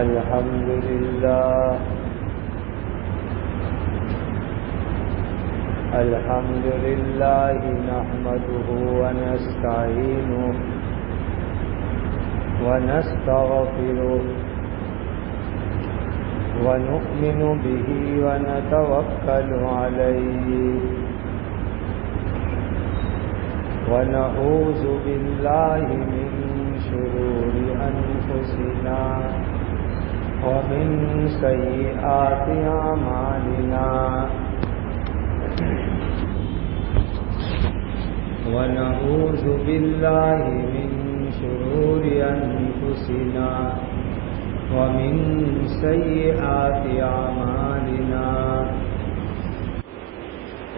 الحمد لله الحمد لله نحمده ونستعينه ونستغفره ونؤمن به ونتوكل عليه ونعوذ بالله من شرور أنفسنا ومن سيئات أعمالنا ونعوذ بالله من شرور أنفسنا ومن سيئات أعمالنا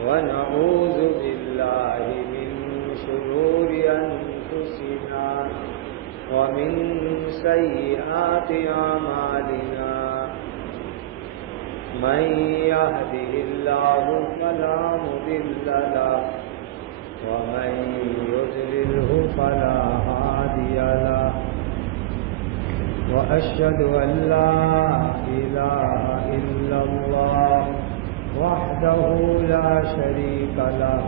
ونعوذ بالله من شرور أنفسنا ومن سيئات أعمالنا من يهده الله فلا مضل له ومن يضلله فلا هادي له وأشهد أن لا إله إلا الله وحده لا شريك له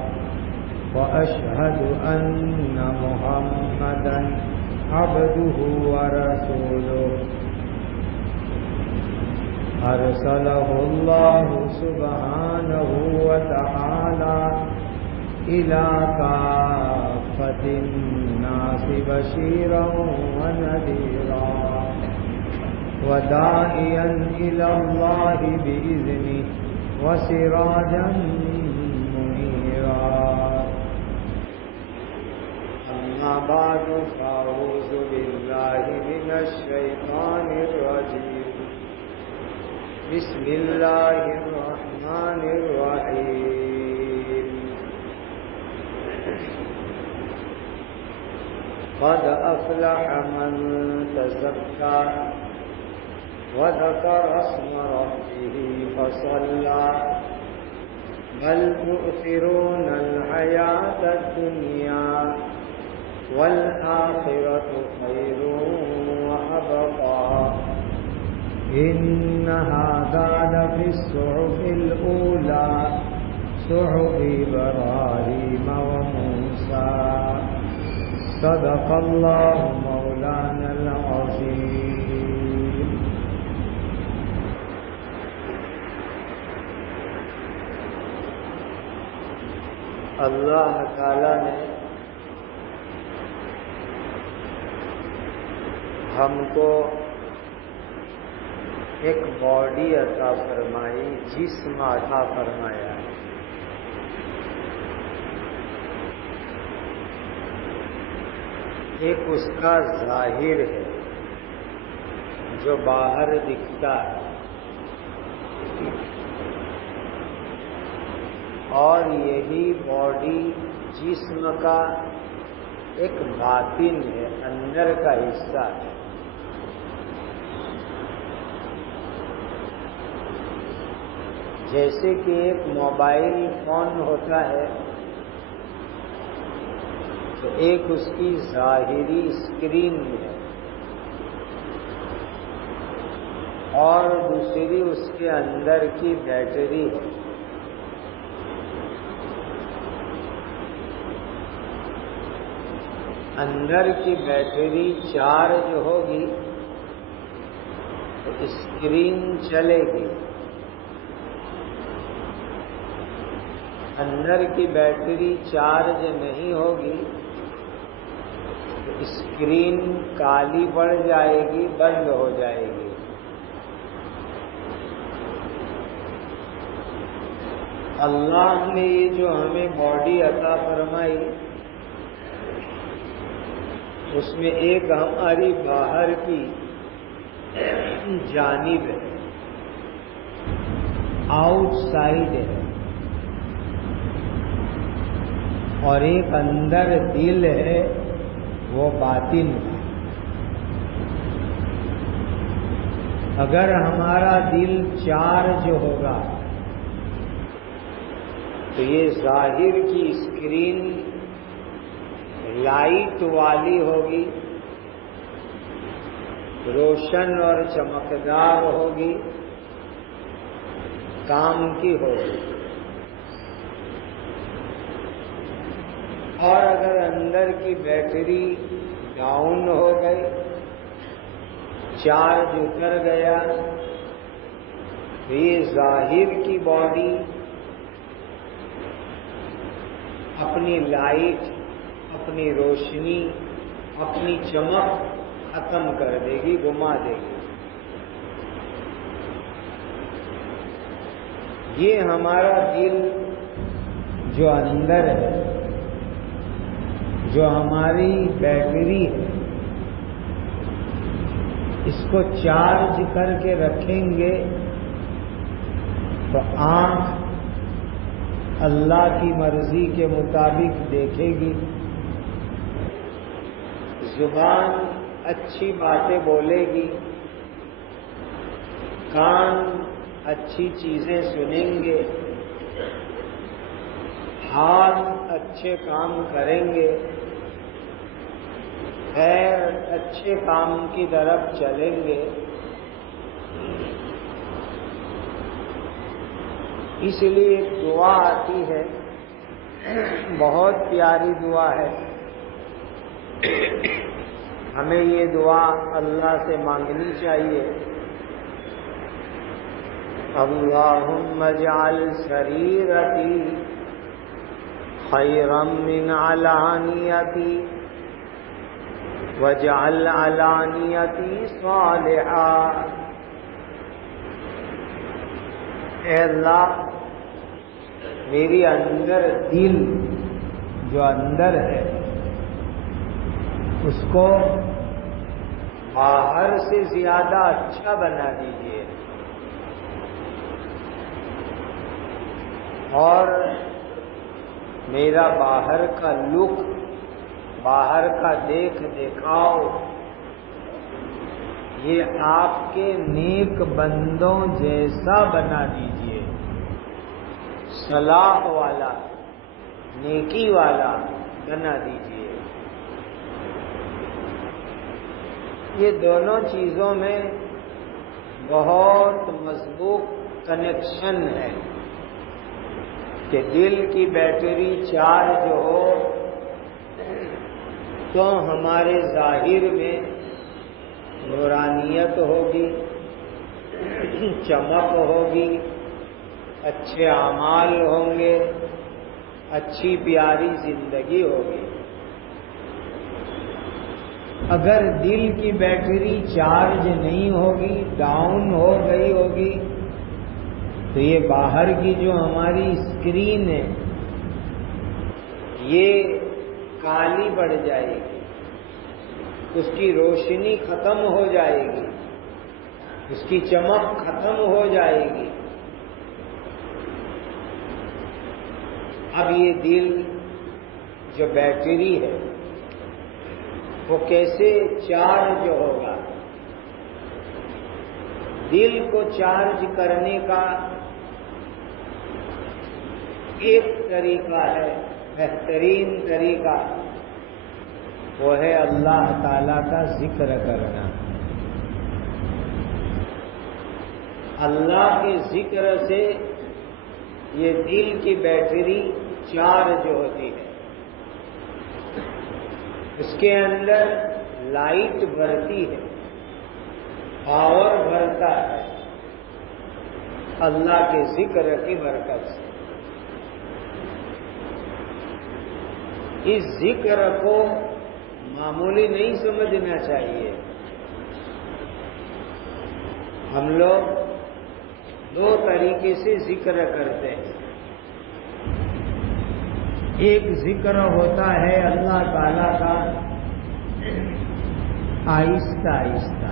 وأشهد أن محمدا عبده ورسوله أرسله الله سبحانه وتعالى إلى كافة الناس بشيرا ونذيرا وداعيا إلى الله بإذنه وسراجا منيرا أما بعد فأعوذ بالله من الشيطان الرجيم بسم الله الرحمن الرحيم قد أفلح من تزكى وذكر اسم ربه فصلى بل تؤثرون الحياة الدنيا والآخرة خير وأبقى إن هذا لفي الصحف الأولى صحف إبراهيم وموسى صدق الله مولانا العظيم. اللہ تعالی نے ہم کو ایک باڈی عطا فرمائی، جسم عطا فرمایا ہے. ایک اس کا ظاہر ہے جو باہر دکھتا ہے، اور یہی باڈی جسم کا ایک باطن ہے، اندر کا حصہ ہے. جیسے کہ ایک موبائل فون ہوتا ہے تو ایک اس کی ظاہری اسکرین ہے اور دوسری اس کے اندر کی بیٹری ہے. اندر کی بیٹری چارج ہوگی تو اسکرین چلے گی، اندر کی بیٹری چارج نہیں ہوگی تو اسکرین کالی پڑ جائے گی، بند ہو جائے گی. اللہ نے یہ جو ہمیں باڈی عطا فرمائی اس میں ایک ہماری باہر کی جانب ہے، آؤٹ سائڈ ہے، اور ایک اندر دل ہے، وہ باطن ہے. اگر ہمارا دل چارج ہوگا تو یہ ظاہر کی اسکرین لائٹ والی ہوگی روشن اور چمکدار ہوگی، کام کی ہوگی۔ اور اگر اندر کی بیٹری ڈاؤن ہو گئی، چارج اتر گیا، تو یہ ظاہر کی باڈی اپنی لائٹ، اپنی روشنی، اپنی چمک ختم کر دے گی، گما دے گی۔ یہ ہمارا دل جو اندر ہے، جو ہماری بیٹری ہے، اس کو چارج کر کے رکھیں گے تو آنکھ اللہ کی مرضی کے مطابق دیکھے گی، زبان اچھی باتیں بولے گی، کان اچھی چیزیں سنیں گے، ہاتھ اچھے کام کریں گے، پیر اچھے کام کی طرف چلیں گے۔ اس لیے ایک دعا آتی ہے، بہت پیاری دعا ہے، ہمیں یہ دعا اللہ سے مانگنی چاہیے۔ اللہم اجعل سریرتی خیرا من علانیتی واجعل علانیتی صالحا۔ اے اللہ، میری اندر دل جو اندر ہے اس کو باہر سے زیادہ اچھا بنا دیجیے، اور میرا باہر کا لک، باہر کا دیکھ دکھاؤ، یہ آپ کے نیک بندوں جیسا بنا دیجیے، صلاح والا، نیکی والا بنا دیجیے۔ یہ دونوں چیزوں میں بہت مضبوط کنیکشن ہے کہ دل کی بیٹری چارج ہو تو ہمارے ظاہر میں نورانیت ہوگی، چمک ہوگی، اچھے اعمال ہوں گے، اچھی پیاری زندگی ہوگی۔ اگر دل کی بیٹری چارج نہیں ہوگی، ڈاؤن ہو گئی ہوگی، تو یہ باہر کی جو ہماری اسکرین ہے یہ کالی پڑ جائے گی، اس کی روشنی ختم ہو جائے گی، اس کی چمک ختم ہو جائے گی۔ اب یہ دل جو بیٹری ہے وہ کیسے چارج ہوگا؟ دل کو چارج کرنے کا ایک طریقہ ہے، بہترین طریقہ، وہ ہے اللہ تعالی کا ذکر کرنا۔ اللہ کے ذکر سے یہ دل کی بیٹری چارج ہوتی ہے، اس کے اندر لائٹ بھرتی ہے، پاور بھرتا ہے اللہ کے ذکر کی برکت سے۔ اس ذکر کو معمولی نہیں سمجھنا چاہیے۔ ہم لوگ دو طریقے سے ذکر کرتے ہیں۔ ایک ذکر ہوتا ہے اللہ تعالی کا آہستہ آہستہ،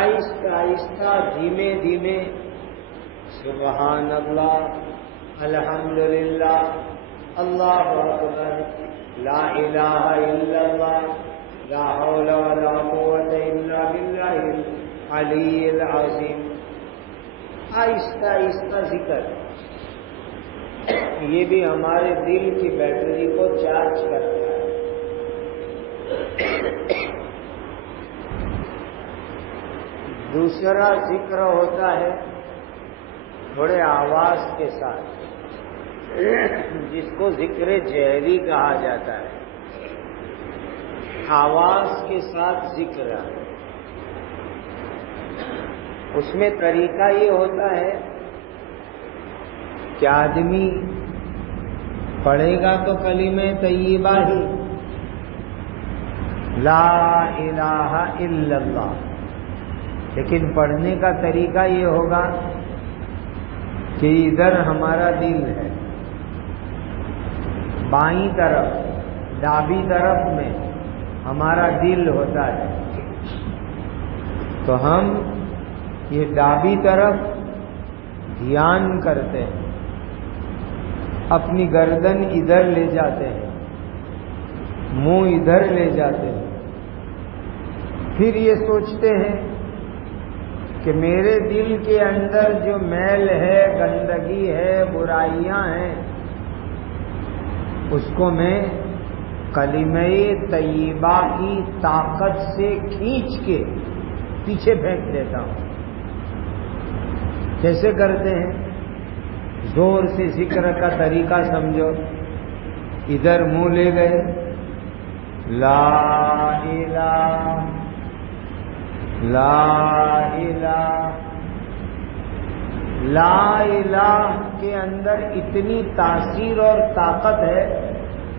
آہستہ آہستہ، دھیمے دھیمے، سبحان اللہ، الحمدللہ، اللہ اکبر، لا الہ الا اللہ، لا حول ولا قوت الا باللہ العلی العظیم۔ آہستہ آہستہ ذکر، یہ بھی ہمارے دل کی بیٹری کو چارج کرتا ہے۔ دوسرا ذکر ہوتا ہے تھوڑے آواز کے ساتھ، جس کو ذکر جہری کہا جاتا ہے، آواز کے ساتھ ذکر۔ اس میں طریقہ یہ ہوتا ہے کہ آدمی پڑھے گا تو کلمہ طیبہ ہی، لا الہ الا اللہ، لیکن پڑھنے کا طریقہ یہ ہوگا کہ ادھر ہمارا دل ہے، بائیں طرف دابی طرف میں ہمارا دل ہوتا ہے، تو ہم یہ دابی طرف دھیان کرتے ہیں، اپنی گردن ادھر لے جاتے ہیں، منہ ادھر لے جاتے ہیں، پھر یہ سوچتے ہیں کہ میرے دل کے اندر جو میل ہے، گندگی ہے، برائیاں ہیں، اس کو میں کلمہ طیبہ کی طاقت سے کھینچ کے پیچھے پھینک دیتا ہوں۔ کیسے کرتے ہیں؟ زور سے ذکر کا طریقہ سمجھو، ادھر منہ لے گئے، لا الہ لا الہ، لا الہ کے اندر اتنی تاثیر اور طاقت ہے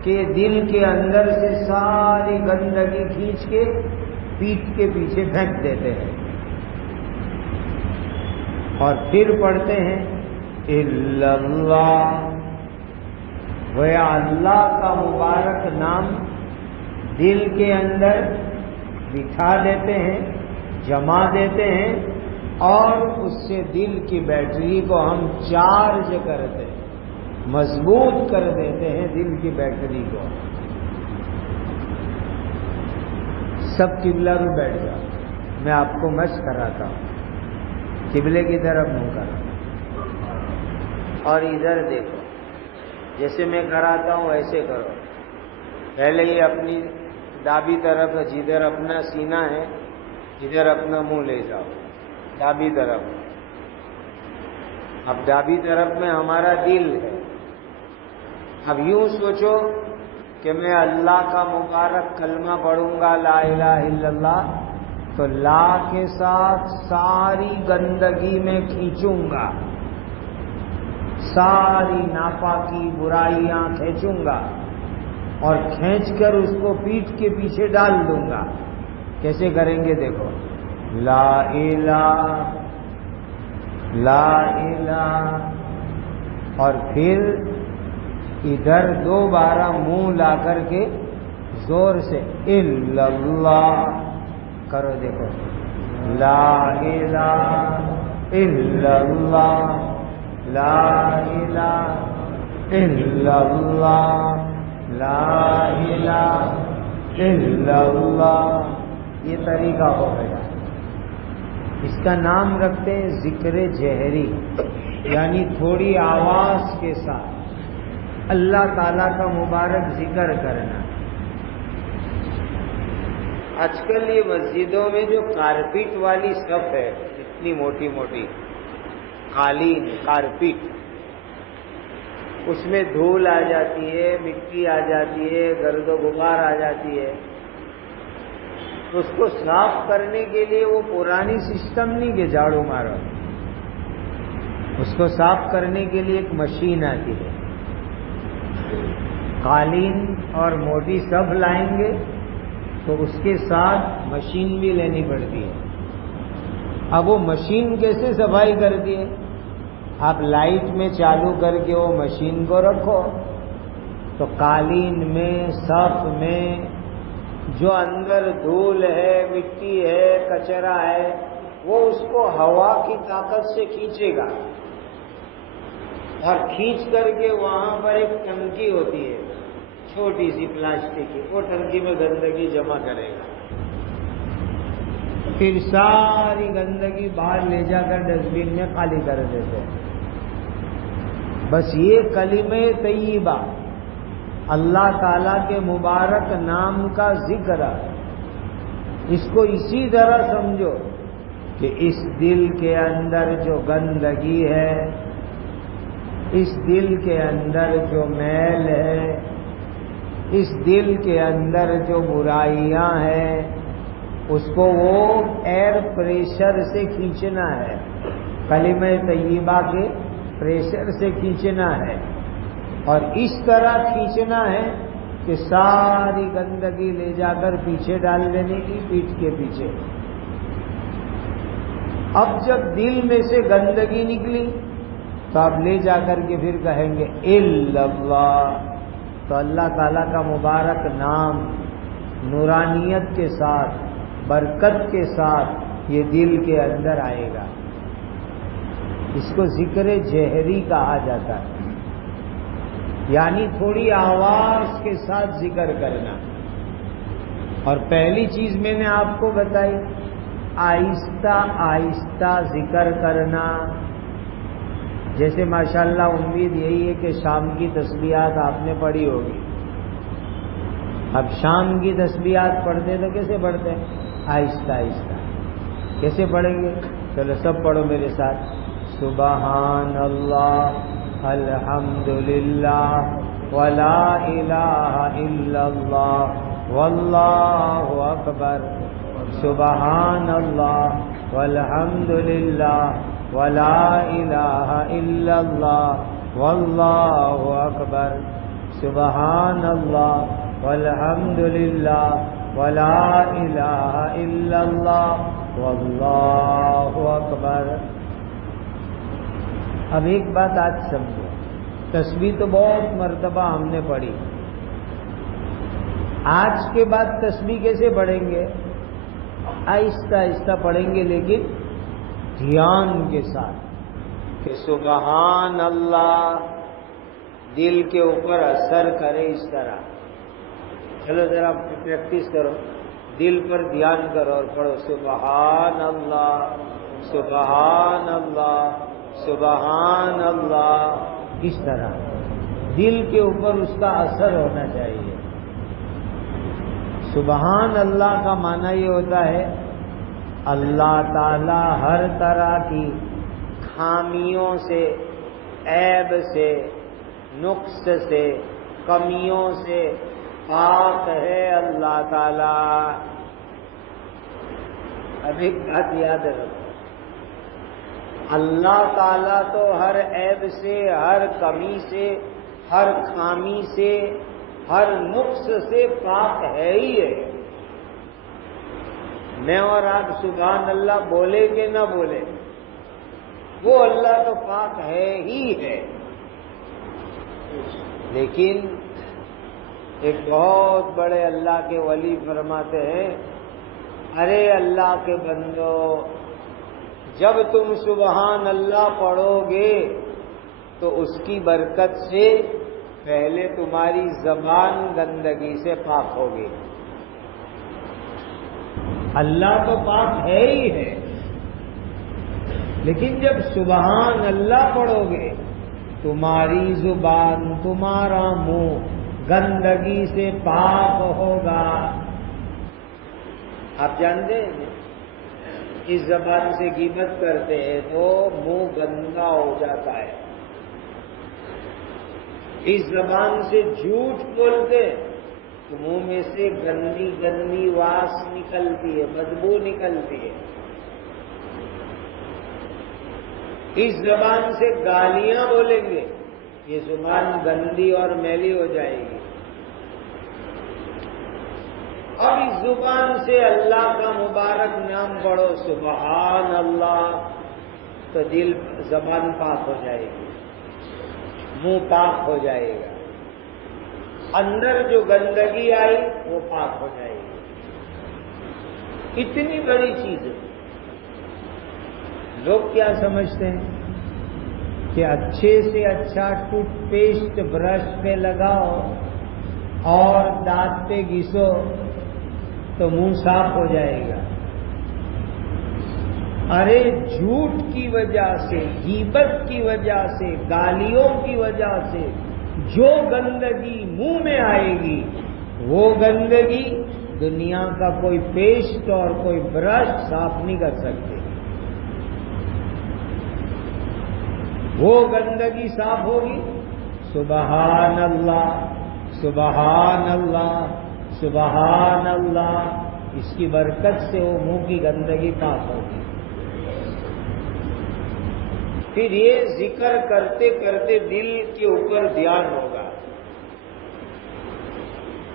کہ دل کے اندر سے ساری گندگی کھینچ کے پیٹھ کے پیچھے پھینک دیتے ہیں، اور پھر پڑھتے ہیں الا اللہ، گویا اللہ کا مبارک نام دل کے اندر بٹھا دیتے ہیں، جما دیتے ہیں، اور اس سے دل کی بیٹری کو ہم چارج کرتے ہیں، مضبوط کر دیتے ہیں دل کی بیٹری کو۔ سب قبلہ میں بیٹھ جاؤ، میں آپ کو مشق کراتا ہوں، قبلے کی طرف منہ کرو اور ادھر دیکھو، جیسے میں کراتا ہوں ایسے کرو۔ پہلے ہی اپنی دابی طرف جدھر اپنا سینہ ہے ادھر اپنا منہ لے جاؤ، دابی طرف۔ اب دابی طرف میں ہمارا دل ہے، اب یوں سوچو کہ میں اللہ کا مبارک کلمہ پڑھوں گا، لا الہ الا اللہ، تو لا کے ساتھ ساری گندگی میں کھینچوں گا، ساری ناپاکی برائیاں کھینچوں گا، اور کھینچ کر اس کو پیٹھ کے پیچھے ڈال دوں گا۔ کیسے کریں گے دیکھو، لا الہ لا الہ، اور پھر ادھر دوبارہ منہ لا کر کے زور سے الا اللہ کرو، دیکھو، لا الہ الا اللہ لا الہ الا اللہ لا الہ الا اللہ۔ یہ طریقہ ہو گیا، اس کا نام رکھتے ہیں ذکر جہری، یعنی تھوڑی آواز کے ساتھ اللہ تعالیٰ کا مبارک ذکر کرنا۔ آج کل یہ مسجدوں میں جو کارپیٹ والی صف ہے، اتنی موٹی موٹی قالین کارپیٹ، اس میں دھول آ جاتی ہے، مٹی آ جاتی ہے، گرد و غبار آ جاتی ہے، تو اس کو صاف کرنے کے لیے وہ پرانی سسٹم نہیں کہ جھاڑو مارو، اس کو صاف کرنے کے لیے ایک مشین آتی ہے، قالین اور موٹی صف لائیں گے تو اس کے ساتھ مشین بھی لینی پڑتی ہے۔ اب وہ مشین کیسے صفائی کرتی ہے؟ آپ لائٹ میں چالو کر کے وہ مشین کو رکھو تو قالین میں صف میں جو اندر دھول ہے، مٹی ہے، کچرا ہے، وہ اس کو ہوا کی طاقت سے کھینچے گا، اور کھینچ کر کے وہاں پر ایک ٹنکی ہوتی ہے چھوٹی سی پلاسٹک کی، وہ ٹنکی میں گندگی جمع کرے گا، پھر ساری گندگی باہر لے جا کر ڈسٹ بن میں خالی کر دیتے ہیں۔ بس یہ کلمہ طیبہ، اللہ تعالیٰ کے مبارک نام کا ذکر، اس کو اسی طرح سمجھو کہ اس دل کے اندر جو گندگی ہے، اس دل کے اندر جو میل ہے، اس دل کے اندر جو برائیاں ہیں، اس کو وہ ایئر پریشر سے کھینچنا ہے، کلمہ طیبہ کے پریشر سے کھینچنا ہے، اور اس طرح کھینچنا ہے کہ ساری گندگی لے جا کر پیچھے ڈال دینے کی، پیٹھ کے پیچھے۔ اب جب دل میں سے گندگی نکلی تو آپ لے جا کر کے پھر کہیں گے الا اللہ، تو اللہ تعالیٰ کا مبارک نام نورانیت کے ساتھ، برکت کے ساتھ یہ دل کے اندر آئے گا۔ اس کو ذکر جہری کہا جاتا ہے، یعنی تھوڑی آواز کے ساتھ ذکر کرنا۔ اور پہلی چیز میں نے آپ کو بتائی آہستہ آہستہ ذکر کرنا۔ جیسے ماشاءاللہ امید یہی ہے کہ شام کی تسبیحات آپ نے پڑھی ہوگی۔ اب شام کی تسبیحات پڑھتے تو کیسے پڑھتے ہیں؟ آہستہ آہستہ۔ کیسے پڑھیں گے؟ چلو سب پڑھو میرے ساتھ، سبحان اللہ الحمدللہ ولا الہ الا اللہ واللہ اکبر، سبحان اللہ والحمدللہ ولا الہ الا اللہ واللہ اکبر، سبحان اللہ والحمدللہ ولا الہ الا اللہ واللہ اکبر۔ اب ایک بات آج سمجھو، تسبیح تو بہت مرتبہ ہم نے پڑھی، آج کے بعد تسبیح کیسے پڑھیں گے؟ آہستہ آہستہ پڑھیں گے، لیکن دھیان کے ساتھ کہ سبحان اللہ دل کے اوپر اثر کرے اس طرح۔ چلو ذرا پریکٹس کرو، دل پر دھیان کرو اور پڑھو سبحان اللہ سبحان اللہ سبحان اللہ، اس طرح دل کے اوپر اس کا اثر ہونا چاہیے۔ سبحان اللہ کا معنی یہ ہوتا ہے اللہ تعالی ہر طرح کی خامیوں سے، عیب سے، نقص سے، کمیوں سے پاک ہے اللہ تعالی۔ اب ایک بات یاد رکھو، اللہ تعالیٰ تو ہر عیب سے، ہر کمی سے، ہر خامی سے، ہر نقص سے پاک ہے ہی ہے۔ میں اور آپ سبحان اللہ بولے کہ نہ بولے، وہ اللہ تو پاک ہے ہی ہے۔ لیکن ایک بہت بڑے اللہ کے ولی فرماتے ہیں، ارے اللہ کے بندو، جب تم سبحان اللہ پڑھو گے تو اس کی برکت سے پہلے تمہاری زبان گندگی سے پاک ہوگی۔ اللہ تو پاک ہے ہی ہے، لیکن جب سبحان اللہ پڑھو گے تمہاری زبان، تمہارا منہ گندگی سے پاک ہوگا۔ آپ جانتے ہیں اس زبان سے غیبت کرتے ہیں تو منہ گندا ہو جاتا ہے، اس زبان سے جھوٹ بولتے تو منہ میں سے گندی گندی واس نکلتی ہے، بدبو نکلتی ہے، اس زبان سے گالیاں بولیں گے یہ زبان گندی اور میلی ہو جائے گی۔ اب اس زبان سے اللہ کا مبارک نام پڑھو سبحان اللہ، تو دل زبان پاک ہو جائے گی، منہ پاک ہو جائے گا، اندر جو گندگی آئی وہ پاک ہو جائے گی۔ اتنی بڑی چیز ہے۔ لوگ کیا سمجھتے ہیں کہ اچھے سے اچھا ٹوتھ پیسٹ برش پہ لگاؤ اور دانت پہ گھسو تو منہ صاف ہو جائے گا۔ ارے جھوٹ کی وجہ سے، غیبت کی وجہ سے، گالیوں کی وجہ سے جو گندگی منہ میں آئے گی وہ گندگی دنیا کا کوئی پیسٹ اور کوئی برش صاف نہیں کر سکتے۔ وہ گندگی صاف ہوگی، سبحان اللہ سبحان اللہ سبحان اللہ، اس کی برکت سے وہ منہ کی گندگی پاک ہوگی۔ پھر یہ ذکر کرتے کرتے دل کے اوپر دھیان ہوگا،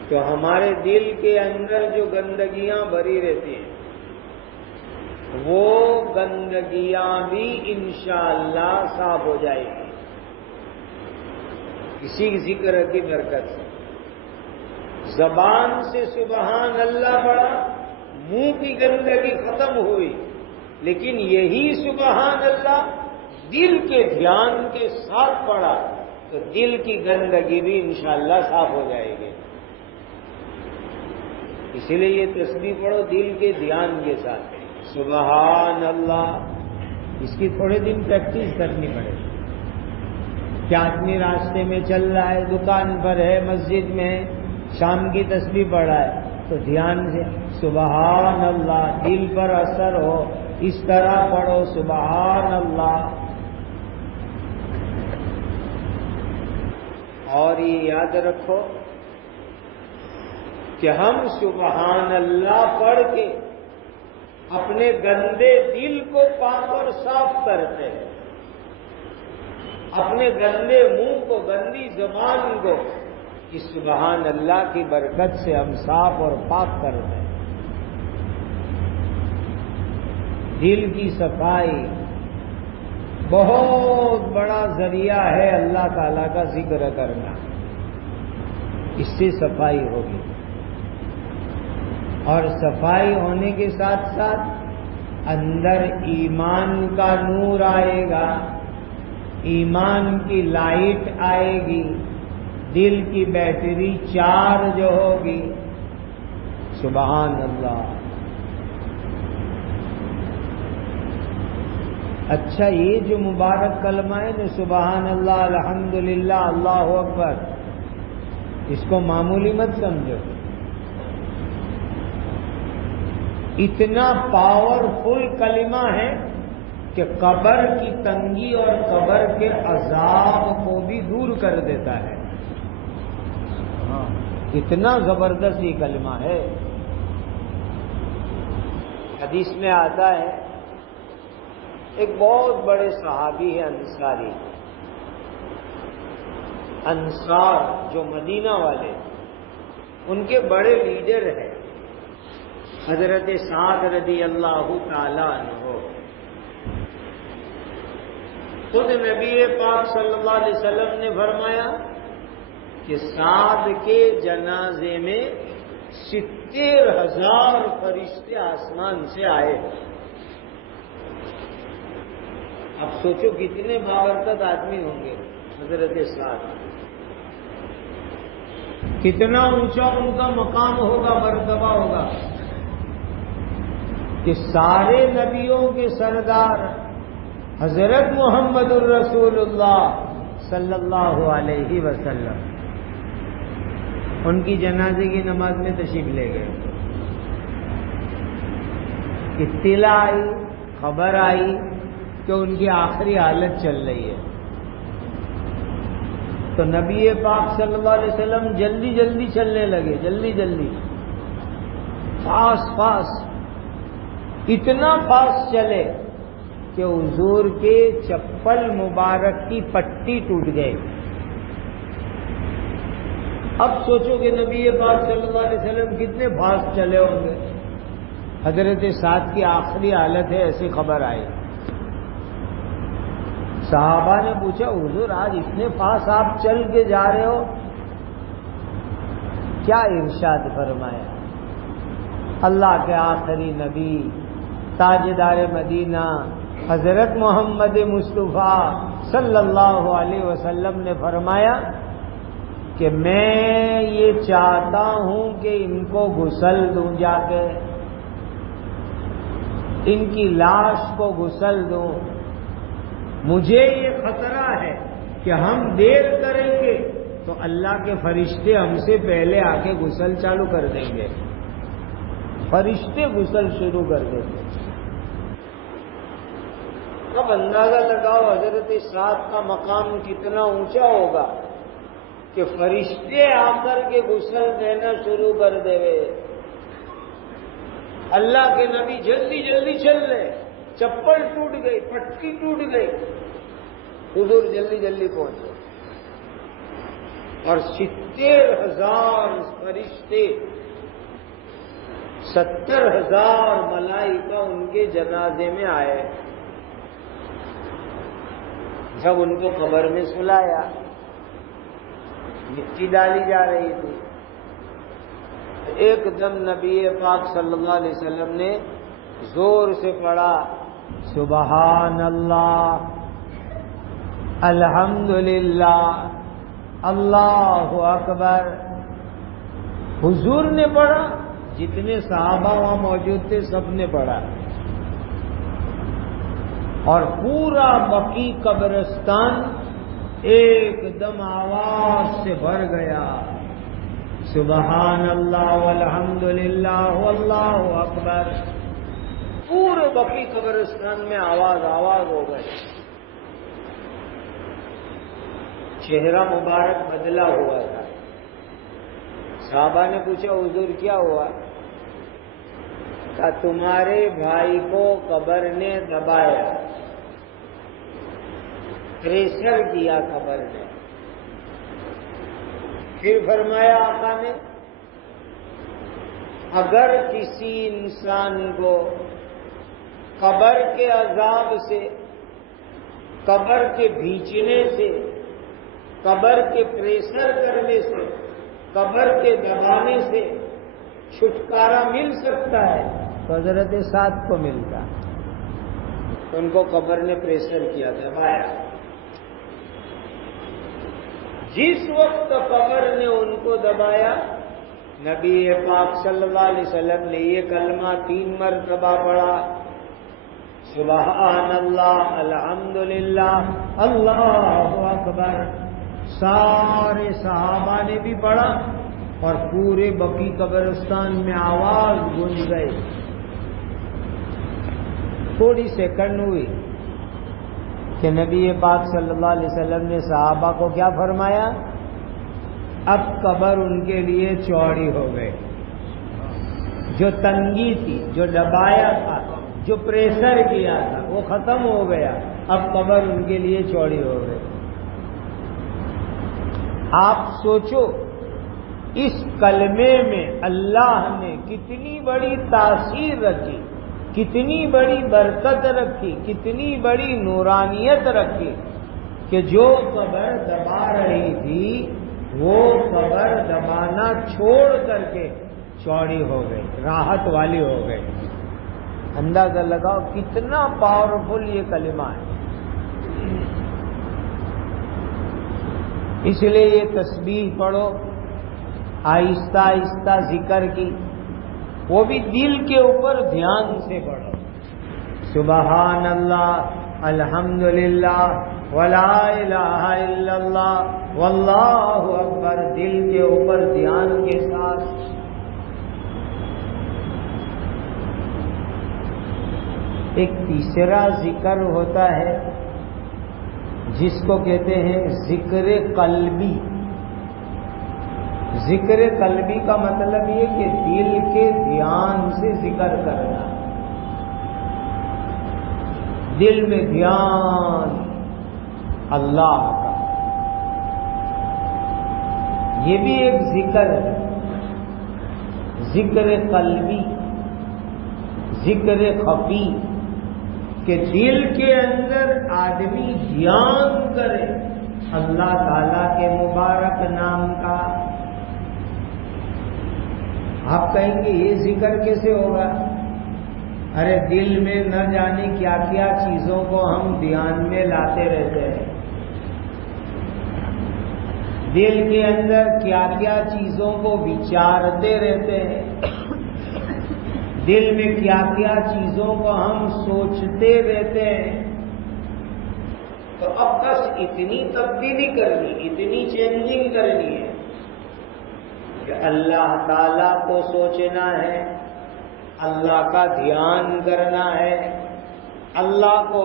تو ہمارے دل کے اندر جو گندگیاں بھری رہتی ہیں وہ گندگیاں بھی انشاءاللہ صاف ہو جائے گی اسی ذکر کی برکت سے۔ زبان سے سبحان اللہ پڑھا، منہ کی گندگی ختم ہوئی، لیکن یہی سبحان اللہ دل کے دھیان کے ساتھ پڑھا تو دل کی گندگی بھی انشاءاللہ صاف ہو جائے گی۔ اسی لیے یہ تسبیح پڑھو دل کے دھیان کے ساتھ، سبحان اللہ۔ اس کی تھوڑے دن پریکٹس کرنی پڑے گی۔ کیا آدمی راستے میں چل رہا ہے، دکان پر ہے، مسجد میں ہے، شام کی تسبیح پڑھ رہا ہے تو دھیان سے سبحان اللہ، دل پر اثر ہو، اس طرح پڑھو سبحان اللہ۔ اور یہ یاد رکھو کہ ہم سبحان اللہ پڑھ کے اپنے گندے دل کو پاک اور صاف کرتے ہیں، اپنے گندے منہ کو، گندی زبان کو اس سبحان اللہ کی برکت سے ہم صاف اور پاک کرتے ہیں۔ دل کی صفائی بہت بڑا ذریعہ ہے اللہ تعالیٰ کا ذکر کرنا، اس سے صفائی ہوگی، اور صفائی ہونے کے ساتھ ساتھ اندر ایمان کا نور آئے گا، ایمان کی لائٹ آئے گی، دل کی بیٹری چارج ہوگی۔ سبحان اللہ۔ اچھا، یہ جو مبارک کلمہ ہے نا سبحان اللہ الحمدللہ اللہ اکبر، اس کو معمولی مت سمجھو، اتنا پاورفل کلمہ ہے کہ قبر کی تنگی اور قبر کے عذاب کو بھی دور کر دیتا ہے۔ اتنا زبردست یہ کلمہ ہے۔ حدیث میں آتا ہے ایک بہت بڑے صحابی ہے انصاری، انصار جو مدینہ والے، ان کے بڑے لیڈر ہیں حضرت سعد رضی اللہ تعالی عنہ۔ خود نبی پاک صلی اللہ علیہ وسلم نے فرمایا کہ سعد کے جنازے میں 70,000 فرشتے آسمان سے آئے۔ اب سوچو کتنے بابرکت آدمی ہوں گے حضرت سعد، کتنا اونچا ان کا مقام ہوگا، مرتبہ ہوگا، کہ سارے نبیوں کے سردار حضرت محمد الرسول اللہ صلی اللہ علیہ وسلم ان کی جنازے کی نماز میں تشریف لے گئے۔ اطلاع آئی، خبر آئی کہ ان کی آخری حالت چل رہی ہے، تو نبی پاک صلی اللہ علیہ وسلم جلدی جلدی چلنے لگے، جلدی جلدی، فاسٹ، اتنا فاسٹ چلے کہ حضور کے چپل مبارک کی پٹی ٹوٹ گئی۔ اب سوچو کہ نبی پاک صلی اللہ علیہ وسلم کتنے فاسٹ چلے ہوں گے۔ حضرت سعد کی آخری حالت ہے، ایسی خبر آئی۔ صحابہ نے پوچھا حضور آج اتنے فاسٹ آپ چل کے جا رہے ہو، کیا ارشاد فرمایا؟ اللہ کے آخری نبی تاجدار مدینہ حضرت محمد مصطفیٰ صلی اللہ علیہ وسلم نے فرمایا کہ میں یہ چاہتا ہوں کہ ان کو غسل دوں، جا کے ان کی لاش کو غسل دوں، مجھے یہ خطرہ ہے کہ ہم دیر کریں گے تو اللہ کے فرشتے ہم سے پہلے آ کے غسل چالو کر دیں گے، فرشتے غسل شروع کر دیں گے۔ اب اندازہ لگاؤ حضرت سعد کا مقام کتنا اونچا ہوگا کہ فرشتے آ کر کے غسل دینا شروع کر دے گئے. اللہ کے نبی جلدی جلدی چل رہے, چپل ٹوٹ گئی, پٹکی ٹوٹ گئی, حضور جلدی جلدی پہنچے. اور 70,000 فرشتے, 70,000 ملائکہ ان کے جنازے میں آئے. جب ان کو قبر میں سلایا, مٹی ڈالی جا رہی تھی, ایک دم نبی پاک صلی اللہ علیہ وسلم نے زور سے پڑھا سبحان اللہ الحمدللہ اللہ اکبر. حضور نے پڑھا, جتنے صحابہ وہاں موجود تھے سب نے پڑھا, اور پورا بقی قبرستان ایک دم آواز سے بھر گیا سبحان اللہ والحمدللہ واللہ اکبر. پورے بقی قبرستان میں آواز ہو گئی. چہرہ مبارک بدلا ہوا تھا. صحابہ نے پوچھا حضور کیا ہوا؟ کہا تمہارے بھائی کو قبر نے دبایا, پریشر کیا قبر نے. پھر فرمایا آقا نے اگر کسی انسان کو قبر کے عذاب سے, قبر کے بھیچنے سے, قبر کے پریشر کرنے سے, قبر کے دبانے سے چھٹکارا مل سکتا ہے تو حضرت سعد کو ملتا. ان کو قبر نے پریشر کیا, دبایا. جس وقت قبر نے ان کو دبایا, نبی پاک صلی اللہ علیہ وسلم نے یہ کلمہ 3 مرتبہ پڑھا سبحان اللہ الحمدللہ اللہ اکبر. سارے صحابہ نے بھی پڑھا اور پورے بقی قبرستان میں آواز گونج گئی. تھوڑی سیکنڈ ہوئی کہ نبی پاک صلی اللہ علیہ وسلم نے صحابہ کو کیا فرمایا؟ اب قبر ان کے لیے چوڑی ہو گئی. جو تنگی تھی, جو دبایا تھا, جو پریشر کیا تھا وہ ختم ہو گیا. اب قبر ان کے لیے چوڑی ہو گئی. آپ سوچو اس کلمے میں اللہ نے کتنی بڑی تاثیر رکھی, کتنی بڑی برکت رکھی, کتنی بڑی نورانیت رکھی کہ جو قبر دبا رہی تھی وہ قبر دبانا چھوڑ کر کے چوڑی ہو گئی, راحت والی ہو گئی. اندازہ لگاؤ کتنا پاورفل یہ کلمہ ہے. اس لیے یہ تسبیح پڑھو, آہستہ آہستہ ذکر کی, وہ بھی دل کے اوپر دھیان سے پڑھو. سبحان اللہ الحمدللہ ولا الہ الا اللہ واللہ اکبر, دل کے اوپر دھیان کے ساتھ. ایک تیسرا ذکر ہوتا ہے جس کو کہتے ہیں ذکر قلبی. ذکر قلبی کا مطلب یہ کہ دل کے دھیان سے ذکر کرنا, دل میں دھیان اللہ کا. یہ بھی ایک ذکر ہے, ذکر قلبی, ذکر خفی, کہ دل کے اندر آدمی دھیان کرے اللہ تعالی کے مبارک نام کا. آپ کہیں گے یہ ذکر کیسے ہوگا؟ ارے دل میں نہ جانے کیا کیا چیزوں کو ہم دھیان میں لاتے رہتے ہیں, دل کے اندر کیا کیا چیزوں کو وچارتے رہتے ہیں, دل میں کیا کیا چیزوں کو ہم سوچتے رہتے ہیں. تو اب بس اتنی تبدیلی کرنی, اتنی چینجنگ کرنی ہے کہ اللہ تعالیٰ کو سوچنا ہے, اللہ کا دھیان کرنا ہے, اللہ کو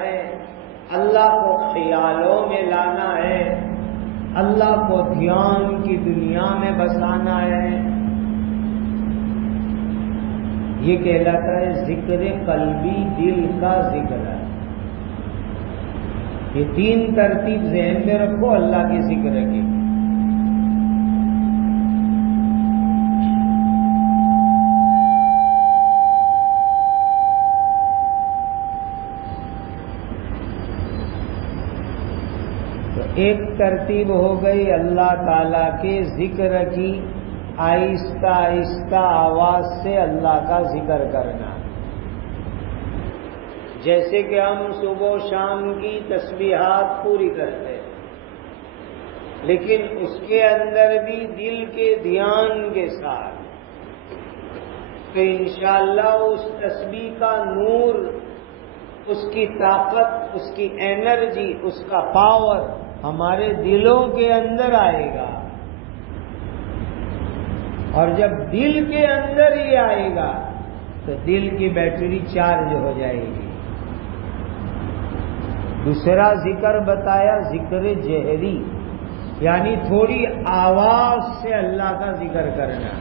ہے، اللہ کو خیالوں میں لانا ہے، اللہ کو دھیان کی دنیا میں بسانا ہے، یہ کہلاتا ہے ذکر قلبی، دل کا ذکر ہے۔ یہ تین ترتیب ذہن میں رکھو اللہ کے ذکر کی۔ ایک ترتیب ہو گئی اللہ تعالیٰ کے ذکر کی، آہستہ آہستہ آواز سے اللہ کا ذکر کرنا، جیسے کہ ہم صبح و شام کی تسبیحات پوری کرتے ہیں، لیکن اس کے اندر بھی دل کے دھیان کے ساتھ، تو انشاءاللہ اس تسبیح کا نور، اس کی طاقت، اس کی انرجی، اس کا پاور ہمارے دلوں کے اندر آئے گا، اور جب دل کے اندر ہی آئے گا تو دل کی بیٹری چارج ہو جائے گی۔ دوسرا ذکر بتایا ذکر جہری، یعنی تھوڑی آواز سے اللہ کا ذکر کرنا،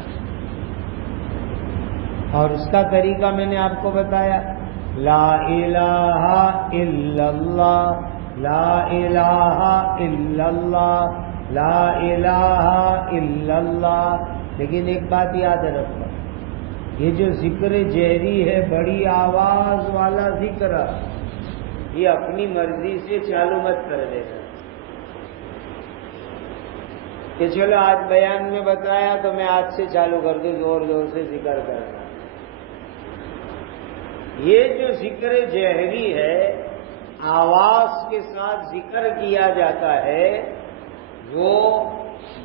اور اس کا طریقہ میں نے آپ کو بتایا، لا الہ الا اللہ، لا الہ الا اللہ، لا الہ الا اللہ۔ لیکن ایک بات یاد رکھو، یہ جو ذکر جہری ہے، بڑی آواز والا ذکر، یہ اپنی مرضی سے چالو مت کر دینا کہ چلو آج بیان میں بتایا تو میں آج سے چالو کر دوں زور زور سے ذکر کرنا۔ یہ جو ذکر جہری ہے، آواز کے ساتھ ذکر کیا جاتا ہے، وہ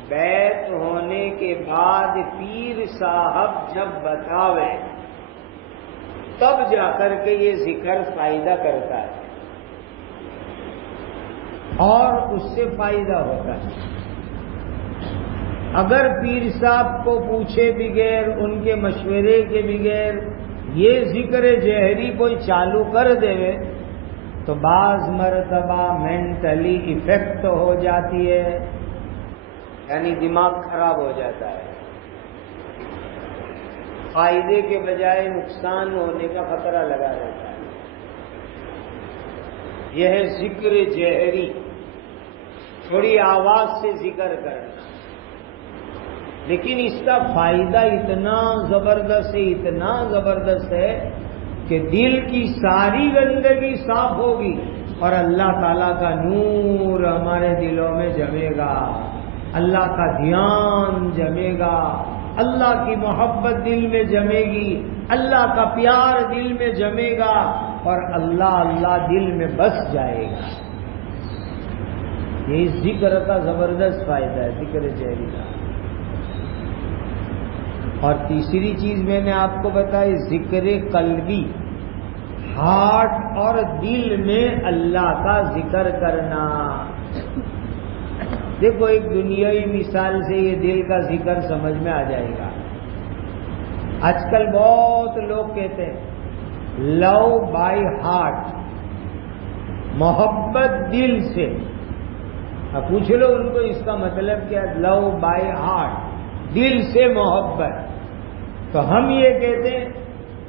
بیت ہونے کے بعد پیر صاحب جب بتاوے تب جا کر کے یہ ذکر فائدہ کرتا ہے، اور اس سے فائدہ ہوتا ہے۔ اگر پیر صاحب کو پوچھے بغیر، ان کے مشورے کے بغیر یہ ذکر جہری کوئی چالو کر دے تو بعض مرتبہ مینٹلی افیکٹ ہو جاتی ہے، یعنی دماغ خراب ہو جاتا ہے، فائدے کے بجائے نقصان ہونے کا خطرہ لگا رہتا ہے۔ یہ ہے ذکر جہری، تھوڑی آواز سے ذکر کرنا، لیکن اس کا فائدہ اتنا زبردست ہے، اتنا زبردست ہے کہ دل کی ساری گندگی صاف ہوگی اور اللہ تعالیٰ کا نور ہمارے دلوں میں جمے گا، اللہ کا دھیان جمے گا، اللہ کی محبت دل میں جمے گی، اللہ کا پیار دل میں جمے گا، اور اللہ اللہ دل میں بس جائے گا۔ یہ ذکر کا زبردست فائدہ ہے، ذکر جہری کا۔ اور تیسری چیز میں نے آپ کو بتائی ذکر قلبی، ہارٹ اور دل میں اللہ کا ذکر کرنا۔ دیکھو ایک دنیاوی مثال سے یہ دل کا ذکر سمجھ میں آ جائے گا۔ آج کل بہت لوگ کہتے ہیں لو بائی ہارٹ، محبت دل سے۔ اب پوچھ لو ان کو اس کا مطلب کیا، لو بائی ہارٹ، دل سے محبت۔ تو ہم یہ کہتے ہیں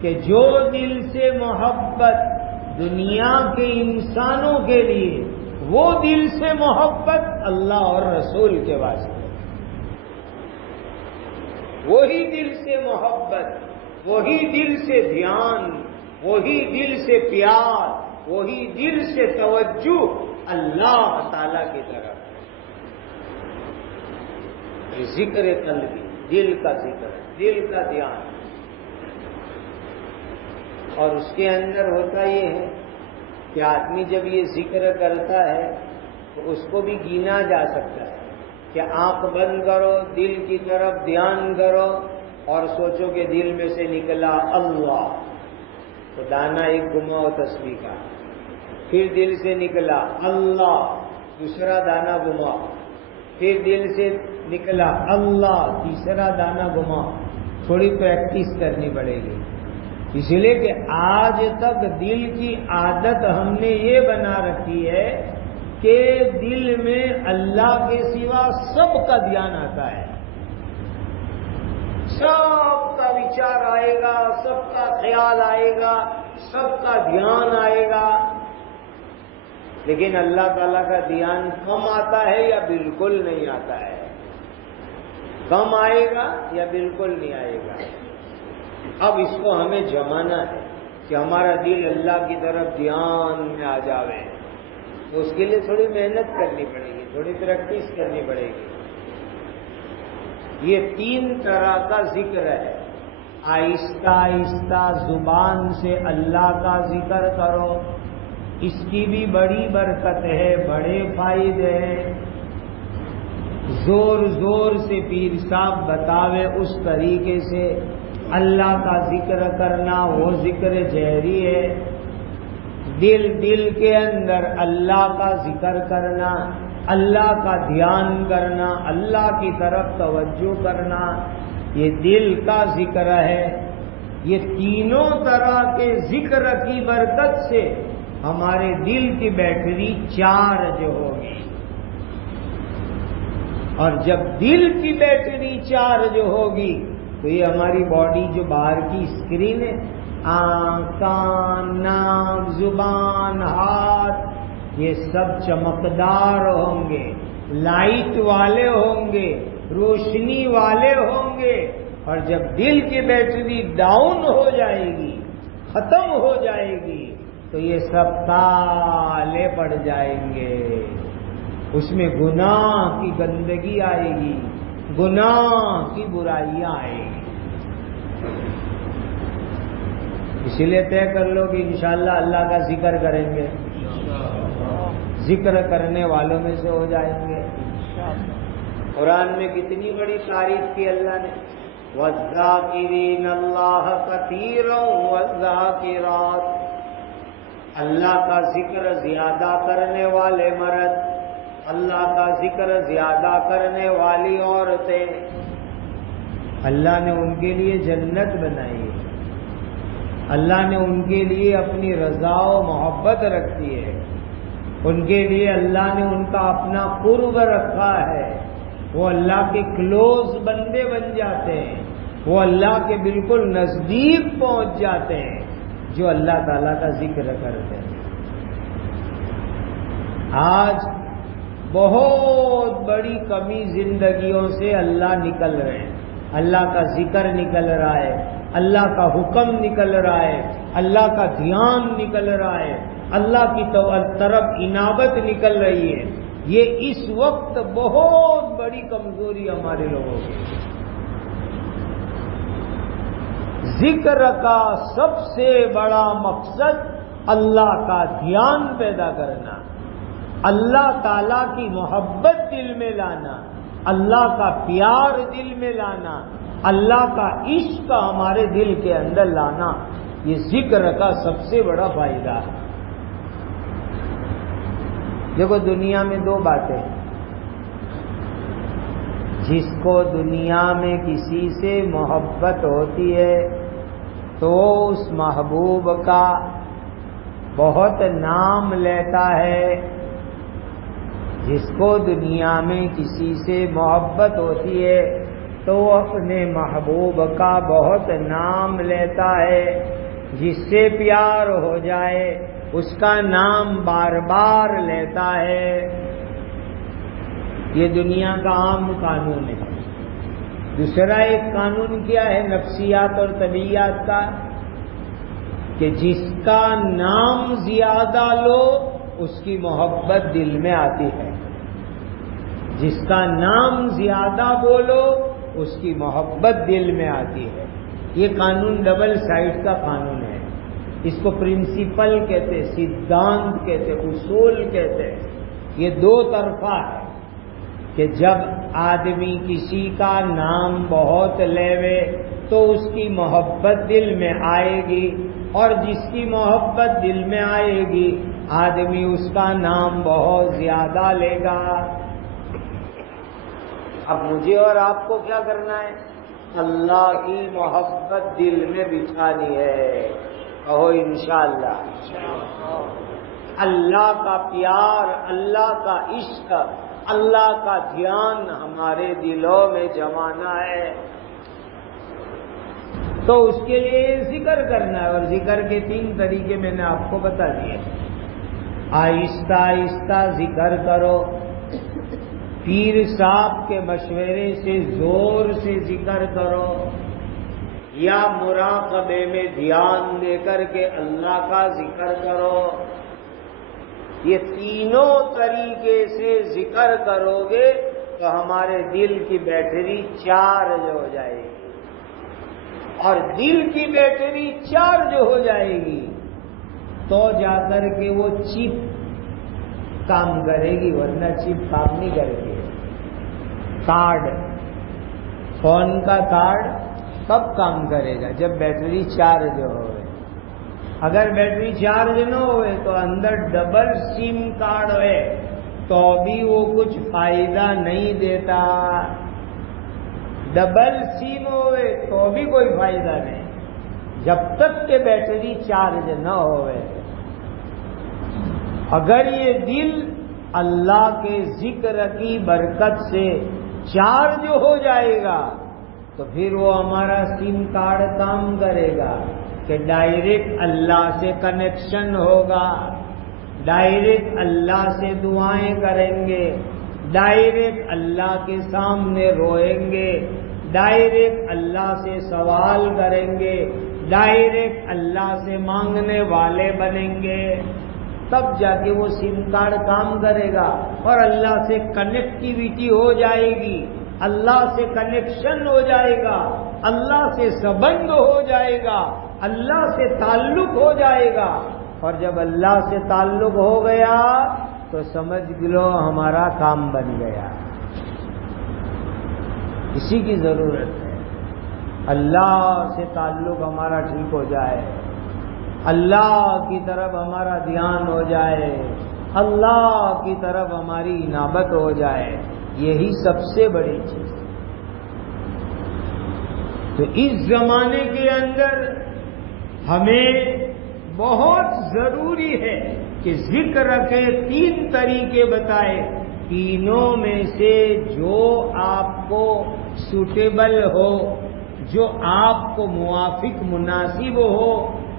کہ جو دل سے محبت دنیا کے انسانوں کے لیے، وہ دل سے محبت اللہ اور رسول کے واسطے، وہی دل سے محبت، وہی دل سے دھیان، وہی دل سے پیار، وہی دل سے توجہ اللہ تعالی کی طرف۔ ذکر قلبی، دل کا ذکر، دل کا دھیان، اور اس کے اندر ہوتا یہ ہے کہ آدمی جب یہ ذکر کرتا ہے تو اس کو بھی گینا جا سکتا ہے کہ آنکھ بند کرو، دل کی طرف دھیان کرو اور سوچو کہ دل میں سے نکلا اللہ، تو دانا ایک گھماؤ تسبیح کا، پھر دل سے نکلا اللہ، دوسرا دانا گھماؤ، پھر دل سے نکلا اللہ، تیسرا دانا گھماؤ۔ تھوڑی پریکٹس کرنی پڑے گی، اس لیے کہ آج تک دل کی عادت ہم نے یہ بنا رکھی ہے کہ دل میں اللہ کے سوا سب کا دھیان آتا ہے، سب کا وچار آئے گا، سب کا خیال آئے گا، سب کا دھیان آئے گا، لیکن اللہ تعالیٰ کا دھیان کم آتا ہے یا بالکل نہیں آتا ہے؟ کم آئے گا یا بالکل نہیں آئے گا؟ اب اس کو ہمیں جمانا ہے کہ ہمارا دل اللہ کی طرف دھیان میں آ جاوے، تو اس کے لیے تھوڑی محنت کرنی پڑے گی، تھوڑی پریکٹس کرنی پڑے گی۔ یہ 3 طرح کا ذکر ہے، آہستہ آہستہ زبان سے اللہ کا ذکر کرو، اس کی بھی بڑی برکت ہے، بڑے فائدے ہیں۔ زور زور سے پیر صاحب بتاوے اس طریقے سے اللہ کا ذکر کرنا، وہ ذکر جہری ہے۔ دل کے اندر اللہ کا ذکر کرنا، اللہ کا دھیان کرنا، اللہ کی طرف توجہ کرنا، یہ دل کا ذکر ہے۔ یہ تینوں طرح کے ذکر کی برکت سے ہمارے دل کی بیٹری چارج ہوگی، اور جب دل کی بیٹری چارج ہوگی تو یہ ہماری باڈی جو باہر کی اسکرین ہے، آنکھ، کان، ناک، زبان، ہاتھ، یہ سب چمکدار ہوں گے، لائٹ والے ہوں گے، روشنی والے ہوں گے، اور جب دل کی بیٹری ڈاؤن ہو جائے گی، ختم ہو جائے گی، تو یہ سب کالے پڑ جائیں گے، اس میں گناہ کی گندگی آئے گی، گناہ کی برائیاں آئیں گی۔ اسی لیے طے کر لو کہ انشاءاللہ اللہ کا ذکر کریں گے، ذکر کرنے والوں میں سے ہو جائیں گے۔ قرآن میں کتنی بڑی تعریف کی اللہ نے، وَالذَّاكِرِينَ اللَّهَ كَثِيرًا وَالذَّاكِرَاتِ، اللہ کا ذکر زیادہ کرنے والے مرد، اللہ کا ذکر زیادہ کرنے والی عورتیں، اللہ نے ان کے لیے جنت بنائی ہے، اللہ نے ان کے لیے اپنی رضا و محبت رکھی ہے، ان کے لیے اللہ نے ان کا اپنا قرب رکھا ہے، وہ اللہ کے کلوز بندے بن جاتے ہیں، وہ اللہ کے بالکل نزدیک پہنچ جاتے ہیں جو اللہ تعالیٰ کا ذکر کرتے ہیں۔ آج بہت بڑی کمی زندگیوں سے اللہ نکل رہے ہیں، اللہ کا ذکر نکل رہا ہے، اللہ کا حکم نکل رہا ہے، اللہ کا دھیان نکل رہا ہے، اللہ کی طرف انابت نکل رہی ہے۔ یہ اس وقت بہت بڑی کمزوری ہمارے لوگوں کی۔ ذکر کا سب سے بڑا مقصد اللہ کا دھیان پیدا کرنا، اللہ تعالیٰ کی محبت دل میں لانا، اللہ کا پیار دل میں لانا، اللہ کا عشق ہمارے دل کے اندر لانا، یہ ذکر کا سب سے بڑا فائدہ ہے۔ دیکھو دنیا میں 2 باتیں ہیں، جس کو دنیا میں کسی سے محبت ہوتی ہے تو اس محبوب کا بہت نام لیتا ہے، جس کو دنیا میں کسی سے محبت ہوتی ہے تو وہ اپنے محبوب کا بہت نام لیتا ہے، جس سے پیار ہو جائے اس کا نام بار بار لیتا ہے۔ یہ دنیا کا عام قانون ہے۔ دوسرا ایک قانون کیا ہے نفسیات اور طبیعیات کا، کہ جس کا نام زیادہ لو اس کی محبت دل میں آتی ہے، جس کا نام زیادہ بولو اس کی محبت دل میں آتی ہے۔ یہ قانون ڈبل سائڈ کا قانون ہے، اس کو پرنسپل کہتے، سدھانت کہتے، اصول کہتے ہیں۔ یہ 2 طرفہ ہے کہ جب آدمی کسی کا نام بہت لیوے تو اس کی محبت دل میں آئے گی، اور جس کی محبت دل میں آئے گی آدمی اس کا نام بہت زیادہ لے گا۔ اب مجھے اور آپ کو کیا کرنا ہے؟ اللہ کی محبت دل میں بچھانی ہے. کہو انشاءاللہ. اللہ کا پیار، اللہ کا عشق، اللہ کا دھیان ہمارے دلوں میں جمانا ہے. تو اس کے لیے ذکر کرنا ہے، اور ذکر کے 3 طریقے میں نے آپ کو بتا دیے. آہستہ آہستہ ذکر کرو، پیر صاحب کے مشورے سے زور سے ذکر کرو، یا مراقبے میں دھیان دے کر کے اللہ کا ذکر کرو. یہ تینوں طریقے سے ذکر کرو گے تو ہمارے دل کی بیٹری چارج ہو جائے گی، اور دل کی بیٹری چارج ہو جائے گی تو جا کر کے وہ چپ کام کرے گی، ورنہ چپ کام نہیں کرے گی. کارڈ، فون کا کارڈ کب کام کرے گا؟ جب بیٹری چارج ہوئے. اگر بیٹری چارج نہ ہوئے تو اندر ڈبل سم کارڈ ہے تو بھی وہ کچھ فائدہ نہیں دیتا. ڈبل سم ہوئے تو بھی کوئی فائدہ نہیں جب تک کہ بیٹری چارج نہ ہوئے. اگر یہ دل اللہ کے ذکر کی برکت سے چارج ہو جائے گا تو پھر وہ ہمارا سم کارڈ کام کرے گا کہ ڈائریکٹ اللہ سے کنیکشن ہوگا، ڈائریکٹ اللہ سے دعائیں کریں گے، ڈائریکٹ اللہ کے سامنے روئیں گے، ڈائریکٹ اللہ سے سوال کریں گے، ڈائریکٹ اللہ سے مانگنے والے بنیں گے. تب جا کے وہ سم کارڈ کام کرے گا اور اللہ سے کنیکٹیویٹی ہو جائے گی، اللہ سے کنیکشن ہو جائے گا، اللہ سے سبند ہو جائے گا، اللہ سے تعلق ہو جائے گا. اور جب اللہ سے تعلق ہو گیا تو سمجھ لو ہمارا کام بن گیا. اسی کی ضرورت ہے، اللہ سے تعلق ہمارا ٹھیک ہو جائے، اللہ کی طرف ہمارا دھیان ہو جائے، اللہ کی طرف ہماری انابت ہو جائے. یہی سب سے بڑی چیز ہے. تو اس زمانے کے اندر ہمیں بہت ضروری ہے کہ ذکر کے 3 طریقے بتائے، تینوں میں سے جو آپ کو سوٹیبل ہو، جو آپ کو موافق مناسب ہو،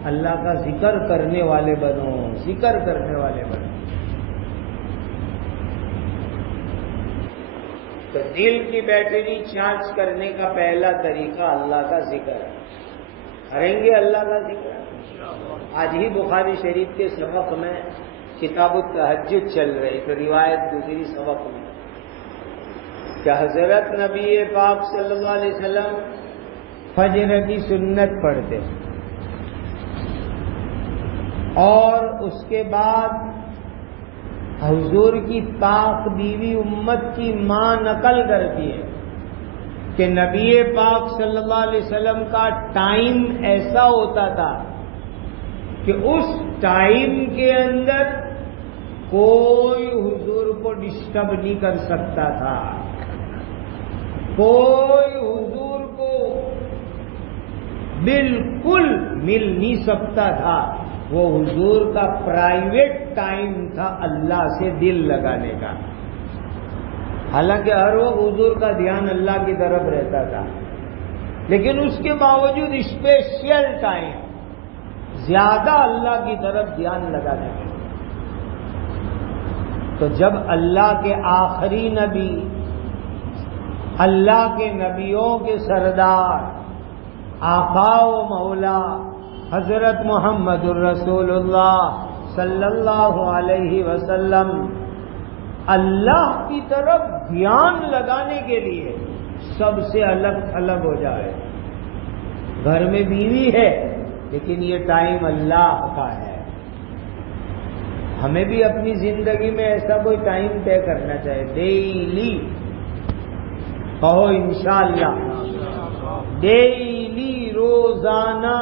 اللہ کا ذکر کرنے والے بنو، ذکر کرنے والے بنو. تو دل کی بیٹری چارج کرنے کا پہلا طریقہ اللہ کا ذکر ہے. کریں گے اللہ کا ذکر. آج ہی بخاری شریف کے سبق میں کتاب التہجد چل رہی تو روایت دوسری سبق میں کہ حضرت نبی پاک صلی اللہ علیہ وسلم فجر کی سنت پڑھتے اور اس کے بعد حضور کی پاک بیوی امت کی ماں نقل کرتی ہے کہ نبی پاک صلی اللہ علیہ وسلم کا ٹائم ایسا ہوتا تھا کہ اس ٹائم کے اندر کوئی حضور کو ڈسٹرب نہیں کر سکتا تھا، کوئی حضور کو بالکل مل نہیں سکتا تھا. وہ حضور کا پرائیویٹ ٹائم تھا اللہ سے دل لگانے کا. حالانکہ ہر وہ حضور کا دھیان اللہ کی طرف رہتا تھا، لیکن اس کے باوجود اسپیشل ٹائم زیادہ اللہ کی طرف دھیان لگانے کا. تو جب اللہ کے آخری نبی، اللہ کے نبیوں کے سردار، آقا و مولا حضرت محمد الرسول اللہ صلی اللہ علیہ وسلم اللہ کی طرف دھیان لگانے کے لیے سب سے الگ تھلگ ہو جائے. گھر میں بیوی ہے لیکن یہ ٹائم اللہ کا ہے. ہمیں بھی اپنی زندگی میں ایسا کوئی ٹائم طے کرنا چاہیے. ڈیلی کہو انشاءاللہ، ڈیلی روزانہ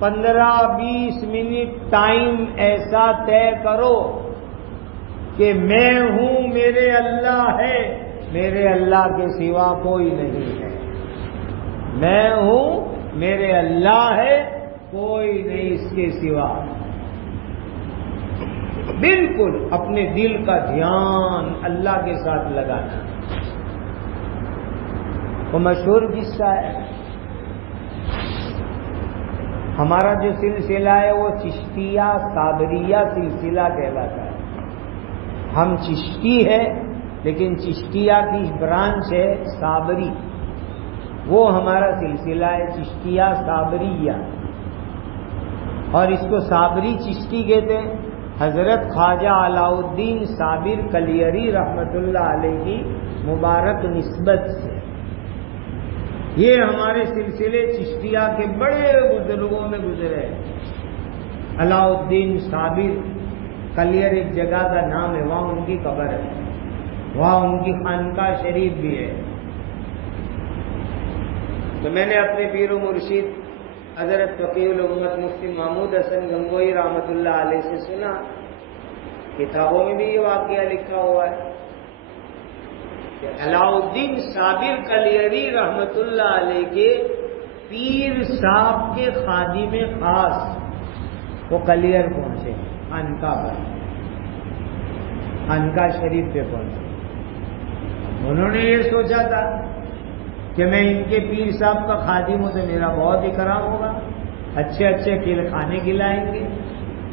15-20 منٹ ٹائم ایسا طے کرو کہ میں ہوں، میرے اللہ ہے، میرے اللہ کے سوا کوئی نہیں ہے. میں ہوں، میرے اللہ ہے، کوئی نہیں اس کے سوا۔ بالکل اپنے دل کا دھیان اللہ کے ساتھ لگانا۔ وہ مشہور قصہ ہے، ہمارا جو سلسلہ ہے وہ چشتیہ صابریہ سلسلہ کہلاتا ہے۔ ہم چشتی ہے لیکن چشتیہ کی برانچ ہے صابری، وہ ہمارا سلسلہ ہے چشتیہ صابریہ، اور اس کو صابری چشتی کہتے ہیں۔ حضرت خواجہ علاء الدین صابر کلیری رحمت اللہ علیہ کی مبارک نسبت سے یہ ہمارے سلسلے چشتیہ کے بڑے بزرگوں میں گزرے۔ علاء الدین صابر کلیر ایک جگہ کا نام ہے، وہاں ان کی قبر ہے، وہاں ان کی خانقاہ شریف بھی ہے۔ تو میں نے اپنے پیر و مرشد حضرت فقیہ الامت مفتی محمود حسن گنگوئی رحمت اللہ علیہ سے سنا، کتابوں میں بھی یہ واقعہ لکھا ہوا ہے کہ علاء الدین صابر کلیری رحمت اللہ علیہ کے پیر صاحب کے خادم خاص وہ کلیر پہنچے، خانقاہ پر، خانقاہ شریف پہ پہنچے۔ انہوں نے یہ سوچا تھا کہ میں ان کے پیر صاحب کا خادم ہوں تو میرا بہت اکرام ہوگا، اچھے اچھے کھانے کھلائیں گے،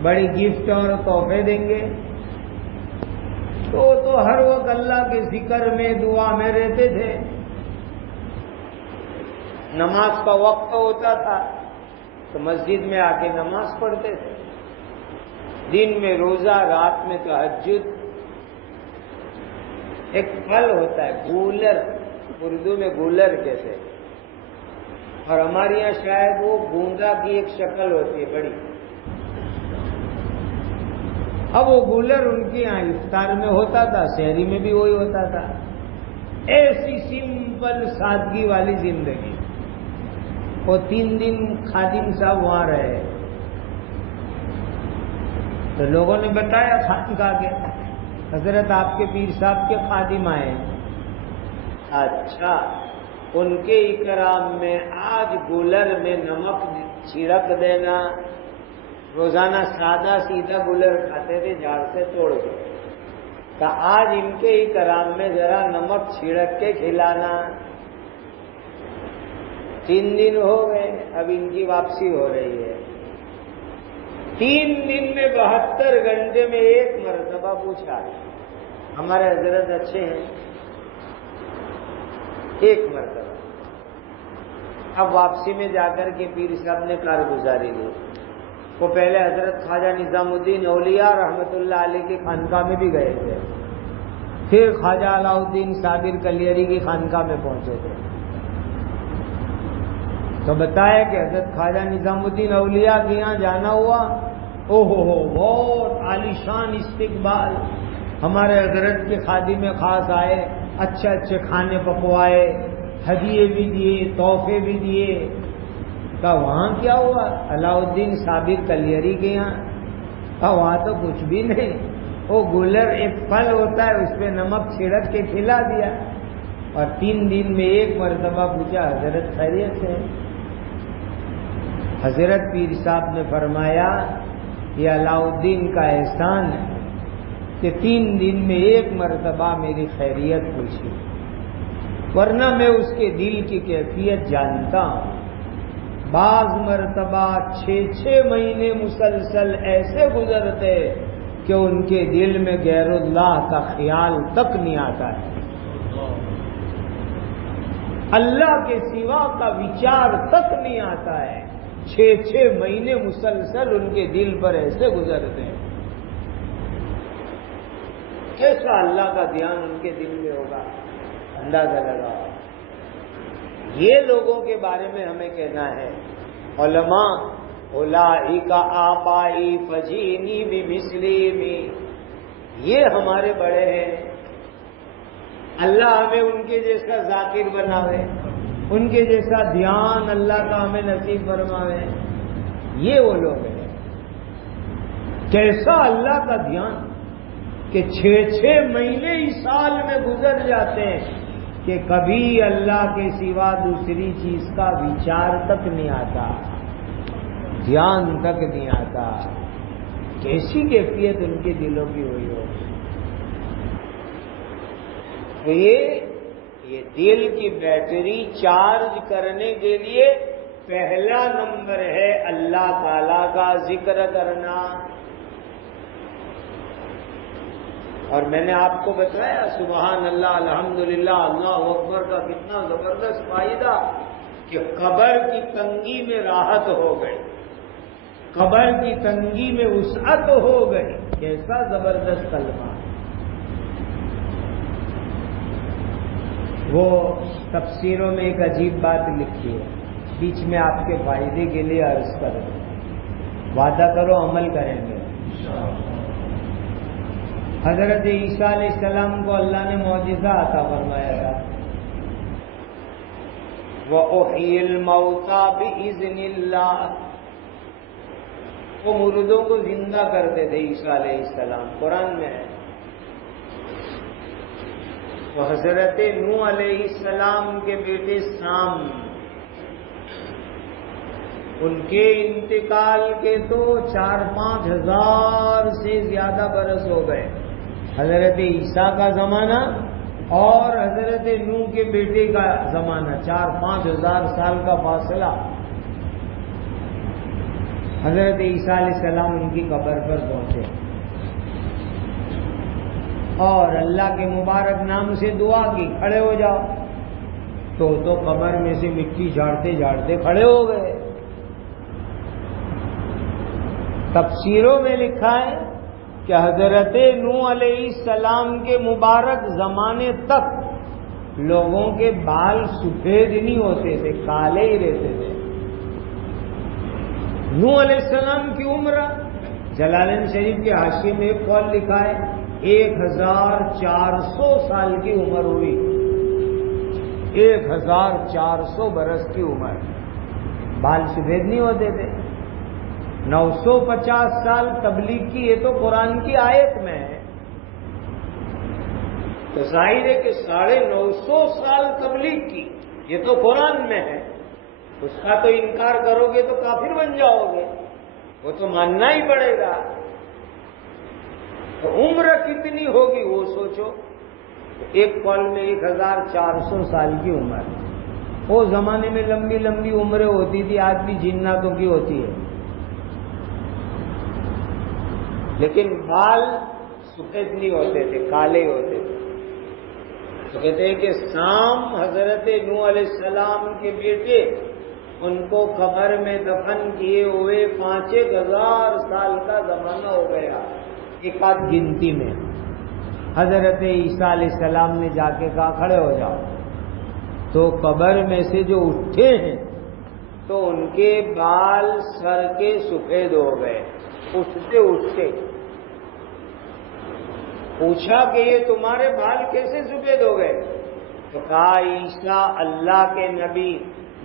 بڑی گفٹ اور تحفے دیں گے۔ تو ہر وقت اللہ کے ذکر میں دعا میں رہتے تھے، نماز کا وقت ہوتا تھا تو مسجد میں آ کے نماز پڑھتے تھے، دن میں روزہ، رات میں تہجد۔ ایک پھل ہوتا ہے گولر، اردو میں گولر کہتے ہیں، اور ہمارے یہاں شاید وہ گونگا کی ایک شکل ہوتی ہے بڑی۔ اب وہ گولر ان کے یہاں افطار میں ہوتا تھا، شہری میں بھی وہی ہوتا تھا۔ ایسی سمپل سادگی والی زندگی۔ وہ 3 دن خادم صاحب وہاں رہے تو لوگوں نے بتایا خانقاہ کے حضرت آپ کے پیر صاحب کے خادم آئے۔ اچھا، ان کے اکرام میں آج گولر میں نمک چھڑک دینا، روزانہ سادہ سیدھا گولر کھاتے تھے جھاڑ سے توڑ کے، کہ آج ان کے اکرام میں ذرا نمک چھڑک کے کھلانا۔ 3 دن ہو گئے، اب ان کی واپسی ہو رہی ہے۔ 3 دن میں 72 گھنٹے میں ایک مرتبہ پوچھا، ہمارے حضرت اچھے ہیں، ایک مرتبہ۔ اب واپسی میں جا کر کے پیر صاحب نے کارگزاری لی۔ وہ پہلے حضرت خواجہ نظام الدین اولیاء رحمت اللہ علیہ کی خانقاہ میں بھی گئے تھے، پھر خواجہ علاء الدین صابر کلیری کی خانقاہ میں پہنچے تھے۔ تو بتایا کہ حضرت خواجہ نظام الدین اولیاء کے یہاں جانا ہوا، بہت عالیشان استقبال، ہمارے حضرت کے خادم خاص آئے، اچھے اچھے کھانے پکوائے، ہدیے بھی دیے، تحفے بھی دیے۔ کہا وہاں کیا ہوا؟ علاء الدین صابر کلیری کے یہاں؟ کہا وہاں تو کچھ بھی نہیں، وہ گولر ایک پھل ہوتا ہے، اس پہ نمک چھڑک کے کھلا دیا، اور 3 دن میں ایک مرتبہ پوچھا حضرت خیریت سے؟ حضرت پیر صاحب نے فرمایا یہ علاء الدین کا احسان ہے کہ 3 دن میں ایک مرتبہ میری خیریت پوچھی، ورنہ میں اس کے دل کی کیفیت جانتا ہوں۔ بعض مرتبہ 6 مہینے مسلسل ایسے گزرتے کہ ان کے دل میں غیر اللہ کا خیال تک نہیں آتا ہے، اللہ کے سوا کا وچار تک نہیں آتا ہے۔ 6 مہینے مسلسل ان کے دل پر ایسے گزرتے ہیں، کیسا اللہ کا دھیان ان کے دل میں ہوگا، اندازہ لگاؤ۔ یہ لوگوں کے بارے میں ہمیں کہنا ہے، علماء اولئک آبائی فجینی بمثلہم، یہ ہمارے بڑے ہیں، اللہ ہمیں ان کے جیسا ذاکر بناوے، ان کے جیسا دھیان اللہ کا ہمیں نصیب فرماوے۔ یہ وہ لوگ ہیں، کیسا اللہ کا دھیان کہ 6 مہینے ہی سال میں گزر جاتے ہیں کہ کبھی اللہ کے سوا دوسری چیز کا وچار تک نہیں آتا، دھیان تک نہیں آتا. کیسی کیفیت ان کے دلوں کی ہوئی ہو. تو یہ دل کی بیٹری چارج کرنے کے لیے پہلا نمبر ہے اللہ تعالی کا ذکر کرنا. اور میں نے آپ کو بتایا سبحان اللہ الحمدللہ اللہ اکبر کا کتنا زبردست فائدہ، کہ قبر کی تنگی میں راحت ہو گئی، قبر کی تنگی میں وسعت ہو گئی. کیسا زبردست کلمہ. وہ تفسیروں میں ایک عجیب بات لکھی ہے، بیچ میں آپ کے فائدے کے لیے عرض کروں، وعدہ کرو عمل کریں گے. حضرت عیسیٰ علیہ السلام کو اللہ نے معجزہ عطا فرمایا تھا. وَأُحْيِي الْمَوْتَىٰ بِإِذْنِ اللَّهِ. وہ مردوں کو زندہ کرتے تھے عیسیٰ علیہ السلام، قرآن میں ہے. وہ حضرت نوح علیہ السلام کے بیٹے سام، ان کے انتقال کے تو 4-5 ہزار سے زیادہ برس ہو گئے. حضرت عیسیٰ کا زمانہ اور حضرت نوح کے بیٹے کا زمانہ 4-5 ہزار سال کا فاصلہ. حضرت عیسیٰ علیہ السلام ان کی قبر پر پہنچے اور اللہ کے مبارک نام سے دعا کی کھڑے ہو جاؤ. تو قبر میں سے مٹی جھاڑتے جھاڑتے کھڑے ہو گئے. تفسیروں میں لکھا ہے کہ حضرت نوح علیہ السلام کے مبارک زمانے تک لوگوں کے بال سفید نہیں ہوتے تھے، کالے ہی رہتے تھے. نوح علیہ السلام کی عمر جلالین شریف کے حاشیے میں ایک قول لکھا ہے 1400 سال کی عمر ہوئی. 1400 برس کی عمر، بال سفید نہیں ہوتے تھے. 950 سال تبلیغ کی، یہ تو قرآن کی آیت میں ہے. تو ظاہر ہے کہ 950 سال تبلیغ کی، یہ تو قرآن میں ہے. اس کا تو انکار کرو گے تو کافر بن جاؤ گے، وہ تو ماننا ہی پڑے گا. تو عمر کتنی ہوگی وہ سوچو. ایک قول میں 1400 سال کی عمر. وہ زمانے میں لمبی لمبی عمریں ہوتی تھی، آج بھی جناتوں کی ہوتی ہے، لیکن بال سفید نہیں ہوتے تھے، کالے ہوتے تھے. تو کہتے ہیں کہ سام حضرت نوح علیہ السلام کے بیٹے، ان کو قبر میں دفن کیے ہوئے 5-1 ہزار سال کا زمانہ ہو گیا. ایک آدھ گنتی میں حضرت عیسیٰ علیہ السلام نے جا کے کہا کھڑے ہو جاؤ. تو قبر میں سے جو اٹھے ہیں تو ان کے بال سر کے سفید ہو گئے. اٹھتے اٹھتے پوچھا کہ یہ تمہارے بال کیسے سفید ہو گئے؟ تو کہا عیسیٰ اللہ کے نبی،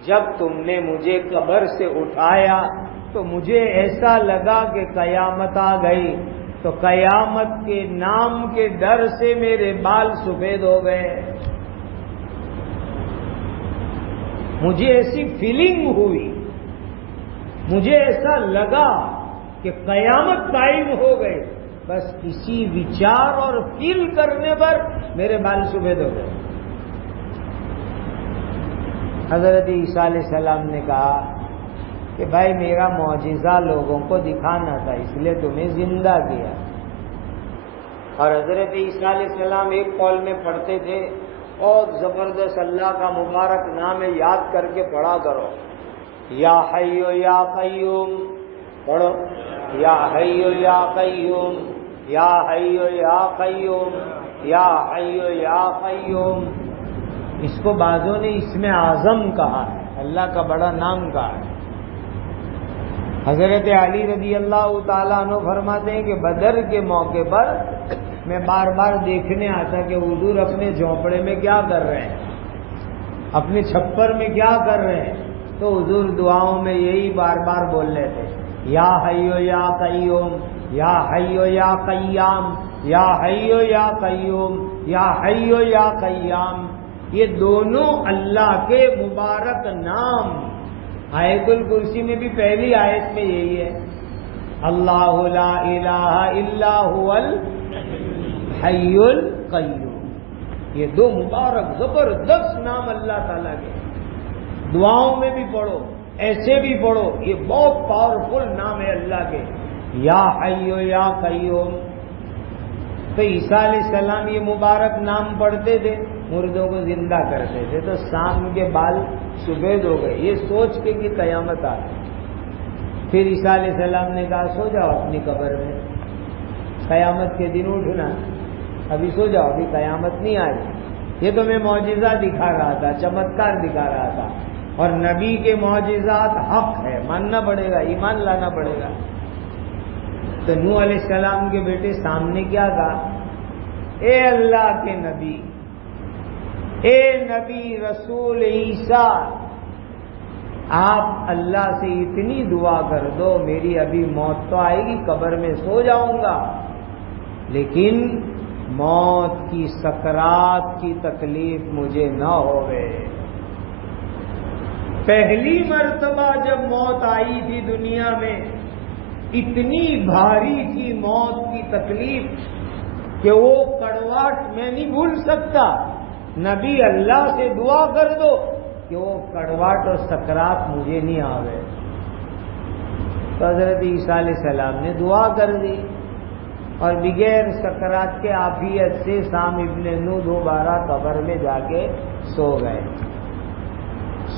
جب تم نے مجھے قبر سے اٹھایا تو مجھے ایسا لگا کہ قیامت آ گئی، تو قیامت کے نام کے ڈر سے میرے بال سفید ہو گئے. مجھے ایسی فیلنگ ہوئی، مجھے ایسا لگا کہ قیامت قائم ہو گئی. بس اسی وچار اور فیل کرنے پر میرے بال سفید ہو گئے. حضرت عیسیٰ علیہ السلام نے کہا کہ بھائی میرا معجزہ لوگوں کو دکھانا تھا، اس لیے تمہیں زندہ کیا. اور حضرت عیسیٰ علیہ السلام ایک قول میں پڑھتے تھے، بہت زبردست اللہ کا مبارک نام ہے، یاد کر کے پڑھا کرو. یا حی یا قیوم، پڑھو یا حی یا قیوم، یا حی یا قیوم، یا حی یا قیوم. اس کو بعضوں نے اسم اعظم کہا ہے، اللہ کا بڑا نام کہا ہے. حضرت علی رضی اللہ تعالیٰ عنہ فرماتے ہیں کہ بدر کے موقع پر میں بار بار دیکھنے آتا کہ حضور اپنے جھونپڑے میں کیا کر رہے ہیں، اپنے چھپر میں کیا کر رہے ہیں. تو حضور دعاؤں میں یہی بار بار بول رہے تھے، یا حیو یا قیوم، یا حیو یا قیام، یا حیو یا قیوم، یا حیو یا قیام. یہ دونوں اللہ کے مبارک نام. آیت الکرسی میں بھی پہلی آیت میں یہی ہے، اللہ لا الہ الا هو الحی القیوم. یہ دو مبارک زبردست نام اللہ تعالیٰ کے. دعاؤں میں بھی پڑھو، ایسے بھی پڑھو، یہ بہت پاورفل نام ہے اللہ کے. یا حی یا قیوم. تو عیسیٰ علیہ السلام یہ مبارک نام پڑھتے تھے، مردوں کو زندہ کرتے تھے، تو شام کے بال سفید ہو گئے، یہ سوچ کے کہ قیامت آ گئی. پھر عیسیٰ علیہ السلام نے کہا سو جاؤ اپنی قبر میں، قیامت کے دن اٹھنا، ابھی سو جاؤ، ابھی قیامت نہیں آئی. یہ تو میں معجزہ دکھا رہا تھا، چمتکار دکھا رہا تھا. اور نبی کے معجزات حق ہے، ماننا پڑے گا، ایمان لانا پڑے گا. تو نوح علیہ السلام کے بیٹے سامنے کیا کہا، اے اللہ کے نبی، اے نبی رسول عیسیٰ، آپ اللہ سے اتنی دعا کر دو، میری ابھی موت تو آئے گی، قبر میں سو جاؤں گا، لیکن موت کی سکرات کی تکلیف مجھے نہ ہوئے. پہلی مرتبہ جب موت آئی تھی دنیا میں، اتنی بھاری تھی موت کی تکلیف کہ وہ کڑواہٹ میں نہیں بھول سکتا. نبی اللہ سے دعا کر دو کہ وہ کڑواہٹ اور سکرات مجھے نہیں آوے. تو حضرت عیسیٰ علیہ السلام نے دعا کر دی اور بغیر سکرات کے عافیت سے سام ابن نوح دوبارہ قبر میں جا کے سو گئے.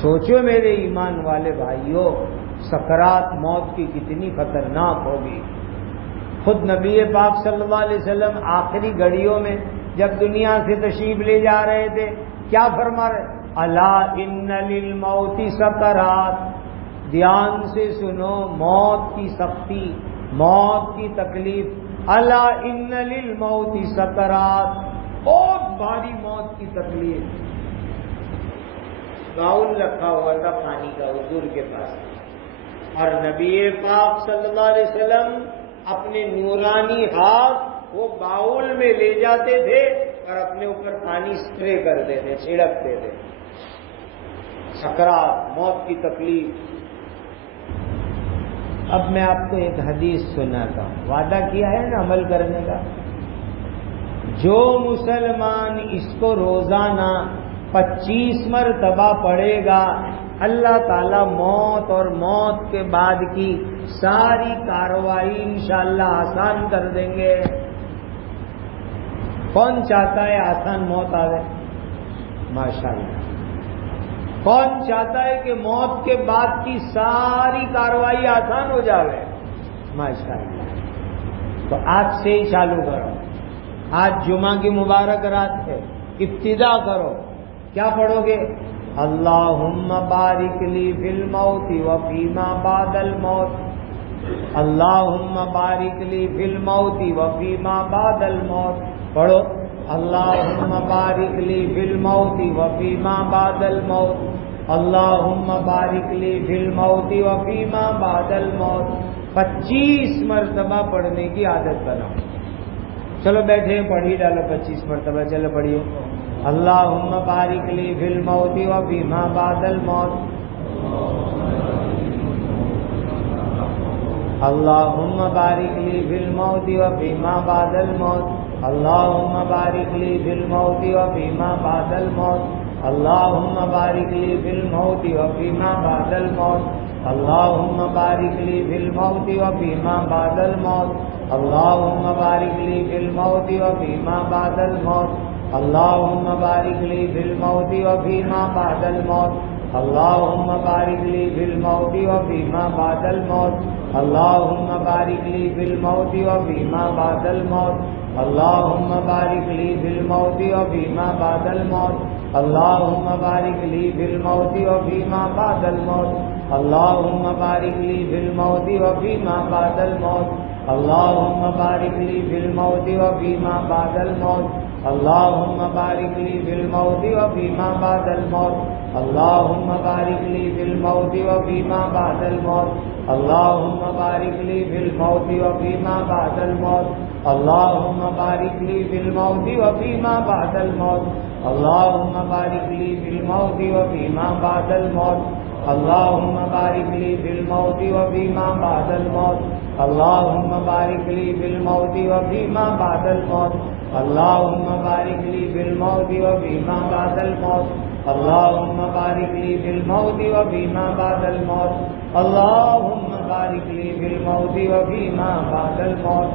سوچو میرے ایمان والے بھائیوں، سکرات موت کی کتنی خطرناک ہوگی. خود نبی پاک صلی اللہ علیہ وسلم آخری گھڑیوں میں جب دنیا سے تشریف لے جا رہے تھے کیا فرما رہے، الا ان للموت سکرات. دھیان سے سنو، موت کی سختی، موت کی تکلیف. الا ان للموت سکرات، بہت بھاری موت کی تکلیف. باؤل رکھا ہوا تھا پانی کا حضور کے پاس، اور نبی پاک صلی اللہ علیہ وسلم اپنے نورانی ہاتھ وہ باؤل میں لے جاتے تھے اور اپنے اوپر پانی اسپرے کرتے تھے، چھڑکتے تھے. سکرات، موت کی تکلیف. اب میں آپ کو ایک حدیث سناتا ہوں، وعدہ کیا ہے نا عمل کرنے کا. جو مسلمان اس کو روزانہ 25 مرتبہ پڑھے گا، اللہ تعالیٰ موت اور موت کے بعد کی ساری کارروائی انشاءاللہ آسان کر دیں گے. کون چاہتا ہے آسان موت آوے؟ ماشاءاللہ. کون چاہتا ہے کہ موت کے بعد کی ساری کارروائی آسان ہو جاوے؟ ماشاءاللہ. تو آج سے ہی چالو کرو. آج جمعہ کی مبارک رات ہے، ابتدا کرو. کیا پڑھو گے؟ اللہم بارک لی فی الموت وفیما بعد الموت. اللہم بارک لی فی الموت وفیما بعد الموت. پڑھو اللہم بارک لی فی الموت وفیما بعد الموت. اللہم بارک لی فی الموت وفیما بعد الموت. 25 مرتبہ پڑھنے کی عادت بناؤ. چلو بیٹھے پڑھ ہی ڈالو 25 مرتبہ. چلو پڑھیے. اللہم بارک لی فی الموت وفیما بعد الموت. اللہم بارک لی فی الموت وفیما بعد الموت. اللہم بارک لی فی الموت وفیما بعد الموت. اللہم بارک لی فی الموت وفیما بعد الموت. اللہم بارک لی فی الموت وفیما بعد الموت. اللہم بارک لی فی الموت وفیما بعد الموت. اللہم بارک لی فی الموت وفیما بعد الموت. اللہم بارک لی فی الموت وفیما بعد الموت. اللہم بارک لی فی الموت وفیما بعد الموت. اللہم بارک لی فی الموت وفیما بعد الموت. اللہم بارک لی فی الموت وفیما بعد الموت. اللہم بارک لی فی الموت وفیما بعد الموت. اللہم بارک لی فی الموت وفیما بعد الموت. اللہم بارک لی فی الموت وفیما بعد الموت. اللہم بارک لی فی الموت وفیما بعد الموت. اللہم بارک لی فی الموت وفیما بعد الموت. اللہم بارک لی فی الموت وفیما بعد الموت. اللهم بارك لي في الموت وفيما بعد الموت اللهم بارك لي في الموت وفيما بعد الموت اللهم بارك لي في الموت وفيما بعد الموت اللهم بارك لي في الموت وفيما بعد الموت اللهم بارك لي في الموت وفيما بعد الموت اللهم بارك لي في الموت وفيما بعد الموت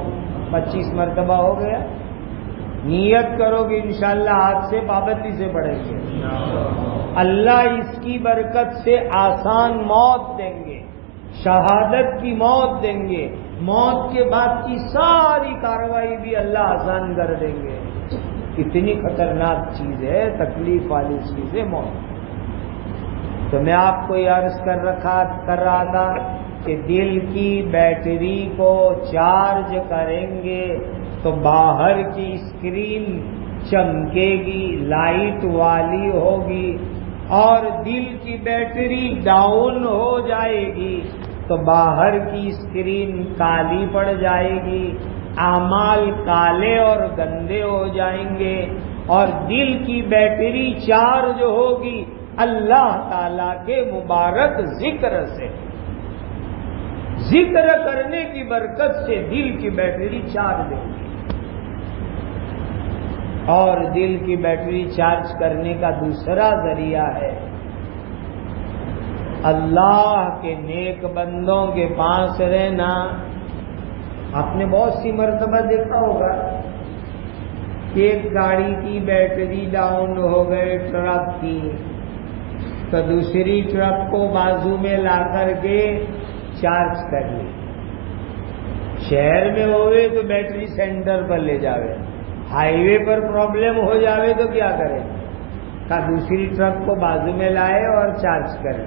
25 مرتبہ ہو گیا. نیت کرو گے انشاءاللہ ہاتھ سے پابندی سے پڑھیں گے. اللہ اس کی برکت سے آسان موت دیں گے, شہادت کی موت دیں گے, موت کے بعد کی ساری کارروائی بھی اللہ آسان کر دیں گے. اتنی خطرناک چیز ہے, تکلیف والی چیز ہے موت. تو میں آپ کو یہ عرض کر رہا تھا کہ دل کی بیٹری کو چارج کریں گے تو باہر کی اسکرین چمکے گی, لائٹ والی ہوگی, اور دل کی بیٹری ڈاؤن ہو جائے گی تو باہر کی اسکرین کالی پڑ جائے گی, اعمال کالے اور گندے ہو جائیں گے. اور دل کی بیٹری چارج ہوگی اللہ تعالی کے مبارک ذکر سے, ذکر کرنے کی برکت سے دل کی بیٹری چارج ہوگی. اور دل کی بیٹری چارج کرنے کا دوسرا ذریعہ ہے اللہ کے نیک بندوں کے پاس رہنا. آپ نے بہت سی مرتبہ دیکھا ہوگا کہ ایک گاڑی کی بیٹری ڈاؤن ہو گئے ٹرک کی, تو دوسری ٹرک کو بازو میں لا کر کے چارج کر لی. شہر میں ہوئے تو بیٹری سینٹر پر لے جاوے, ہائی وے پر پرابلم ہو جاوے تو کیا کرے, دوسری ٹرک کو بازو میں لائے اور چارج کرے.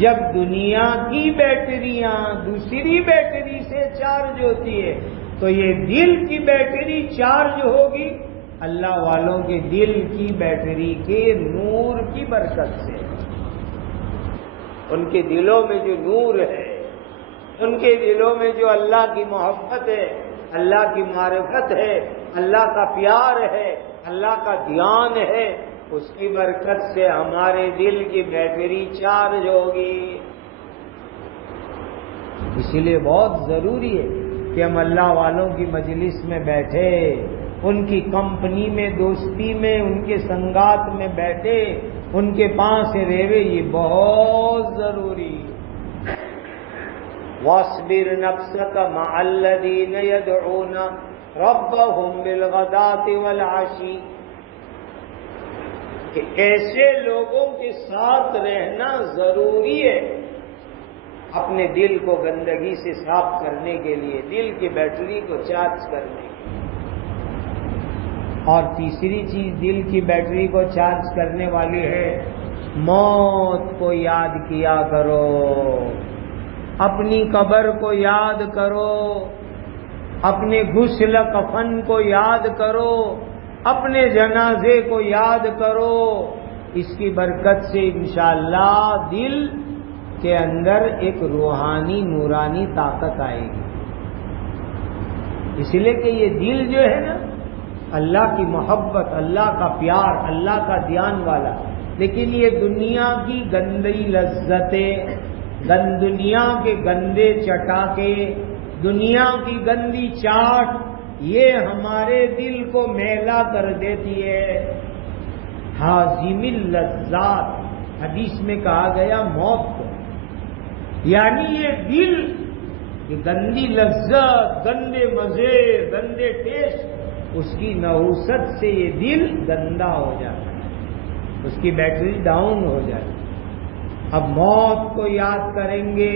جب دنیا کی بیٹریاں دوسری بیٹری سے چارج ہوتی ہے تو یہ دل کی بیٹری چارج ہوگی اللہ والوں کے دل کی بیٹری کے نور کی برکت سے. ان کے دلوں میں جو نور ہے, ان کے دلوں میں جو اللہ کی محبت ہے, اللہ کی معرفت ہے, اللہ کا پیار ہے, اللہ کا دھیان ہے, اس کی برکت سے ہمارے دل کی بیٹری چارج ہوگی. اسی لیے بہت ضروری ہے کہ ہم اللہ والوں کی مجلس میں بیٹھے, ان کی کمپنی میں, دوستی میں, ان کے سنگات میں بیٹھے, ان کے پاس رہے, یہ بہت ضروری. وَاصْبِرْ نَفْسَكَ مَعَ الَّذِينَ يَدْعُونَ رَبَّهُمْ بِالْغَدَاةِ وَالْعَشِيِّ, کہ ایسے لوگوں کے ساتھ رہنا ضروری ہے اپنے دل کو گندگی سے صاف کرنے کے لیے, دل کی بیٹری کو چارج کرنے کے لیے. اور تیسری چیز دل کی بیٹری کو چارج کرنے والی ہے موت کو یاد کیا کرو, اپنی قبر کو یاد کرو, اپنے غسل کفن کو یاد کرو, اپنے جنازے کو یاد کرو. اس کی برکت سے انشاءاللہ دل کے اندر ایک روحانی نورانی طاقت آئے گی. اس لیے کہ یہ دل جو ہے نا, اللہ کی محبت, اللہ کا پیار, اللہ کا دھیان والا, لیکن یہ دنیا کی گندی لذتیں, دنیا کے گندے چٹاکے, دنیا کی گندی چاٹ, یہ ہمارے دل کو میلا کر دیتی ہے. حازم اللذات حدیث میں کہا گیا موت کو, یعنی یہ دل یہ گندی لذت, گندے مزے, گندے ٹیسٹ, اس کی نحوست سے یہ دل گندا ہو جاتا ہے, اس کی بیٹری ڈاؤن ہو جاتی ہے. اب موت کو یاد کریں گے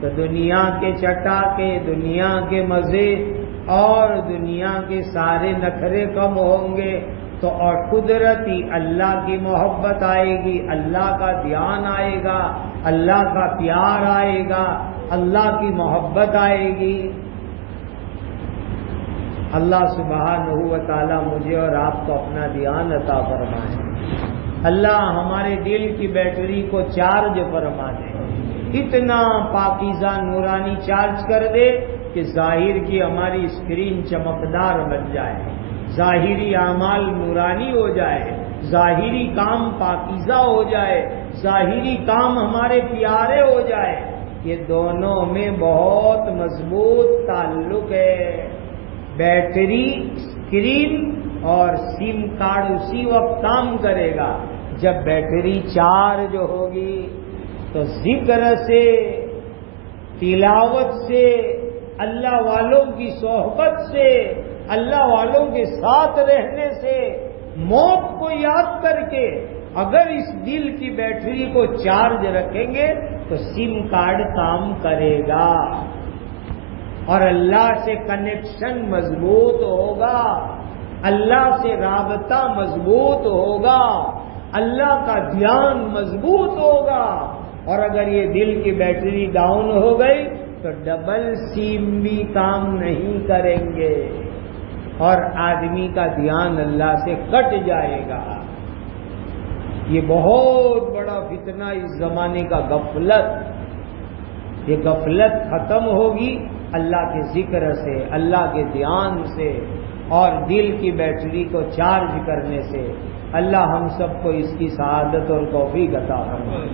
تو دنیا کے چٹاکے, دنیا کے مزے اور دنیا کے سارے نخرے کم ہوں گے, تو اور قدرتی اللہ کی محبت آئے گی, اللہ کا دھیان آئے گا, اللہ کا پیار آئے گا, اللہ کی محبت آئے گی. اللہ سبحانہ و تعالی مجھے اور آپ کو اپنا دھیان عطا فرمائے. اللہ ہمارے دل کی بیٹری کو چارج فرما دے, اتنا پاکیزہ نورانی چارج کر دے کہ ظاہر کی ہماری اسکرین چمکدار بن جائے, ظاہری اعمال نورانی ہو جائے، ظاہری کام پاکیزہ ہو جائے، ظاہری کام ہمارے پیارے ہو جائے، یہ دونوں میں بہت مضبوط تعلق ہے۔ بیٹری، اسکرین اور سم کارڈ اسی وقت کام کرے گا جب بیٹری چارج ہوگی، تو ذکر سے، تلاوت سے، اللہ والوں کی صحبت سے، اللہ والوں کے ساتھ رہنے سے، موت کو یاد کر کے اگر اس دل کی بیٹری کو چارج رکھیں گے تو سم کارڈ کام کرے گا اور اللہ سے کنیکشن مضبوط ہوگا، اللہ سے رابطہ مضبوط ہوگا، اللہ کا دھیان مضبوط ہوگا۔ اور اگر یہ دل کی بیٹری ڈاؤن ہو گئی تو ڈبل سیم بھی کام نہیں کریں گے اور آدمی کا دھیان اللہ سے کٹ جائے گا۔ یہ بہت بڑا فتنہ اس زمانے کا غفلت، یہ غفلت ختم ہوگی اللہ کے ذکر سے، اللہ کے دھیان سے اور دل کی بیٹری کو چارج کرنے سے۔ اللہ ہم سب کو اس کی سعادت اور توفیق عطا فرمائے،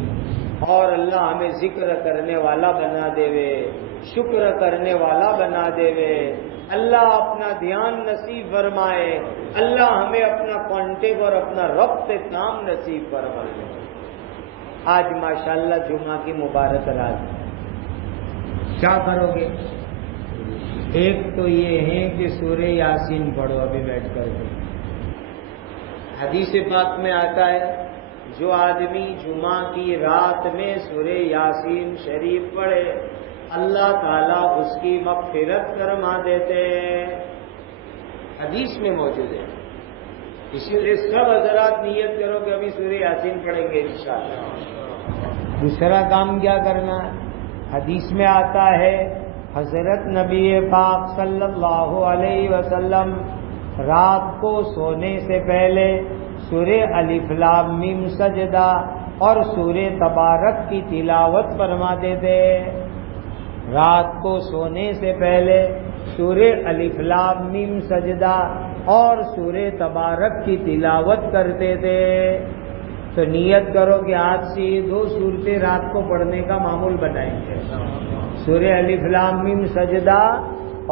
اور اللہ ہمیں ذکر کرنے والا بنا دے، شکر کرنے والا بنا دے، اللہ اپنا دھیان نصیب فرمائے، اللہ ہمیں اپنا کانٹیکٹ اور اپنا ربط کام نصیب فرمائے۔ آج ماشاءاللہ جمعہ کی مبارک رات، کیا کرو گے؟ ایک تو یہ ہے کہ سورہ یاسین پڑھو ابھی بیٹھ کر کے۔ حدیث پاک میں آتا ہے جو آدمی جمعہ کی رات میں سورہ یاسین شریف پڑھے اللہ تعالیٰ اس کی مغفرت فرما دیتے ہیں، حدیث میں موجود ہے۔ اسی لیے سب حضرات نیت کرو کہ ابھی سورہ یاسین پڑھیں گے انشاءاللہ۔ دوسرا کام کیا کرنا ہے؟ حدیث میں آتا ہے حضرت نبی پاک صلی اللہ علیہ وسلم رات کو سونے سے پہلے سورہ الف لام میم سجدہ اور سورہ تبارک کی تلاوت فرماتے تھے۔ رات کو سونے سے پہلے سورہ الف لام میم سجدہ اور سورہ تبارک کی تلاوت کرتے تھے۔ تو نیت کرو کہ آج سے یہ دو سورتیں رات کو پڑھنے کا معمول بنائیں گے، سورہ الف لام میم سجدہ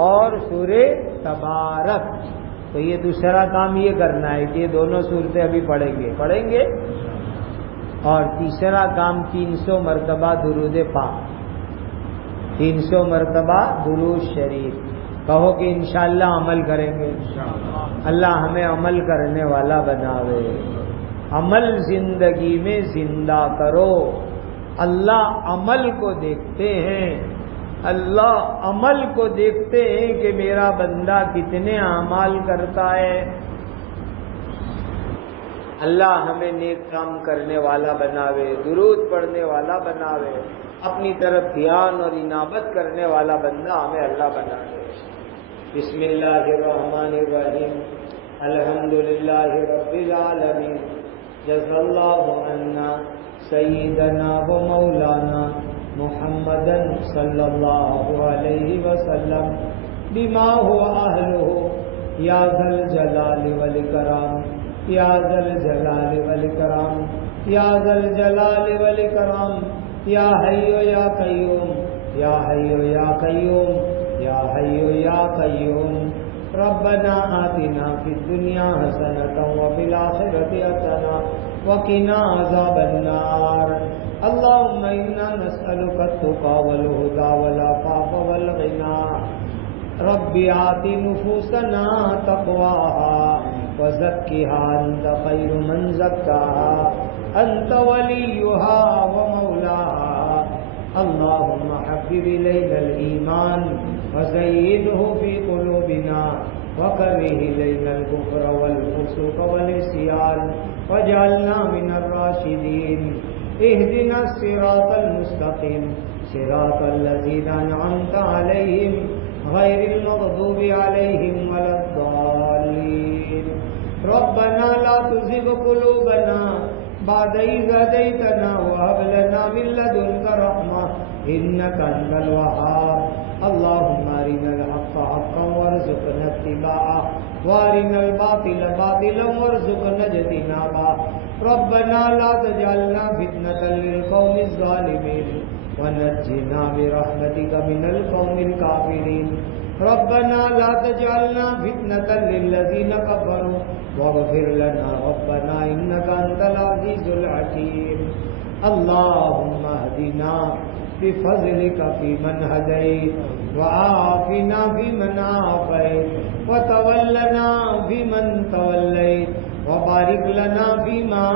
اور سورہ تبارک۔ تو یہ دوسرا کام یہ کرنا ہے کہ یہ دونوں صورتیں ابھی پڑھیں گے۔ اور تیسرا کام 300 مرتبہ درود پاک، 300 مرتبہ درود شریف کہو کہ انشاءاللہ عمل کریں گے۔ اللہ ہمیں عمل کرنے والا بناوے، عمل زندگی میں زندہ کرو۔ اللہ عمل کو دیکھتے ہیں، اللہ عمل کو دیکھتے ہیں کہ میرا بندہ کتنے اعمال کرتا ہے۔ اللہ ہمیں نیک کام کرنے والا بناوے، درود پڑھنے والا بناوے، اپنی طرف دھیان اور انابت کرنے والا بندہ ہمیں اللہ بناوے۔ بسم اللہ الرحمن الرحیم، الحمدللہ رب العالمین، جزا اللہ عنا سیدنا و مولانا محمدً صلی اللہ علیہ وسلم بما هو اہلہ یا ذا الجلال والاکرام، یا ذا الجلال والاکرام، یا ذا الجلال والاکرام، یا حی یا قیوم، یا حی یا قیوم، یا حی یا قیوم۔ ربنا آتنا فی الدنیا حسنۃ وفی الآخرۃ حسنۃ وقنا عذاب النار۔ اللهم إنا نسألك التقى والهدى والعفاف والغنى۔ رب آت نفوسنا تقواها وزكها أنت خير من زكاها أنت وليها ومولاها۔ اللهم حبب إلينا الإيمان وزينه في قلوبنا وكره إلينا الكفر والفسوق والعصيان واجعلنا من الراشدين۔ اهدنا الصراط المستقيم صراط الذين أنعمت عليهم غير المغضوب عليهم ولا الضالين۔ ربنا لا تزغ قلوبنا بعد إذ هديتنا وهب لنا من لدنك رحمة إنك أنت الوهاب۔ اللهم أرنا الحق حقا وارزقنا اتباعه وارنا الباطل باطلا وارزقنا اجتنابه ربنا لا تجعلنا فتنة للقوم الظالمين ونجنا برحمتك من القوم الكافرين ربنا لا تجعلنا فتنة للذين كفروا واغفر لنا ربنا إنك أنت العزيز الحكيم اللهم اهدنا بفضلك فيمن هديت وعافنا فيمن عافيت وتولنا فيمن توليت وبارك لنا فيما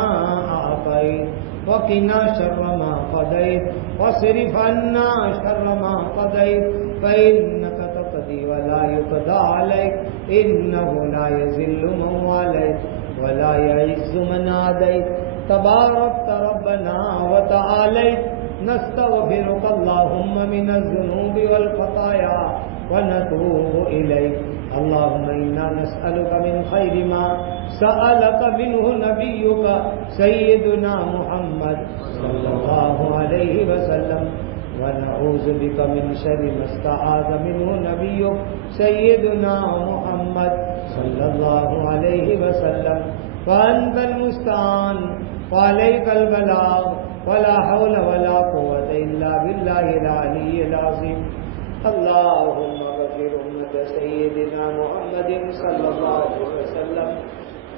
أعطيت وقنا شر ما قضيت واصرف عنا شر ما قضيت فإنك تقضي ولا يقضى عليك إنه لا يذل من واليت ولا يعز من عاديت تباركت ربنا وتعاليت نستغفرك اللهم من الذنوب والخطايا ونتوب إليك اللهم إنا نسألك من خير ما سألك منه نبيك سيدنا محمد صلى الله عليه وسلم ونعوذ بك من شر ما استعاذ منه نبيك سيدنا محمد صلى الله عليه وسلم فأنت المستعان وعليك البلاغ ولا حول ولا قوة إلا بالله العلي العظيم اللهم اغفر أمة سيدنا محمد صلى الله عليه وسلم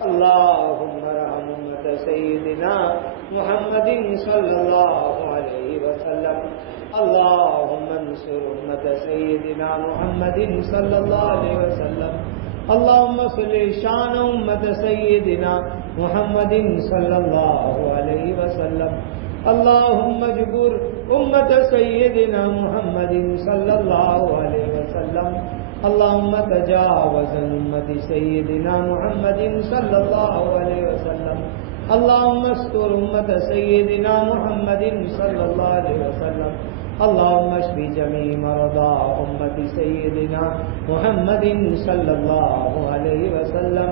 اللهم ارحم أمة سيدنا محمد صلى الله عليه وسلم اللهم انصر أمة سيدنا محمد صلى الله عليه وسلم اللهم صل شان أمة سيدنا محمد صلى الله عليه وسلم اللهم اجبر أمة سيدنا محمد صلى الله عليه وسلم اللهم تجاوز عن أمة سيدنا محمد صلى الله عليه وسلم اللهم استر أمة سيدنا محمد صلى الله عليه وسلم اللهم اشف جميع مرضى أمة سيدنا محمد صلى الله عليه وسلم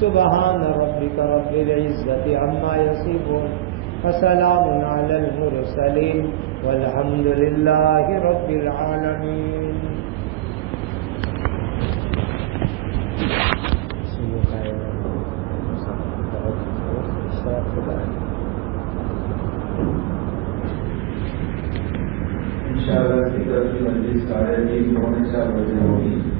سبحان ربك رب العزة عما يصفون وسلام على المرسلين والحمد لله رب العالمين. انشاءاللہ کی مجلس 4:30 ہوگی.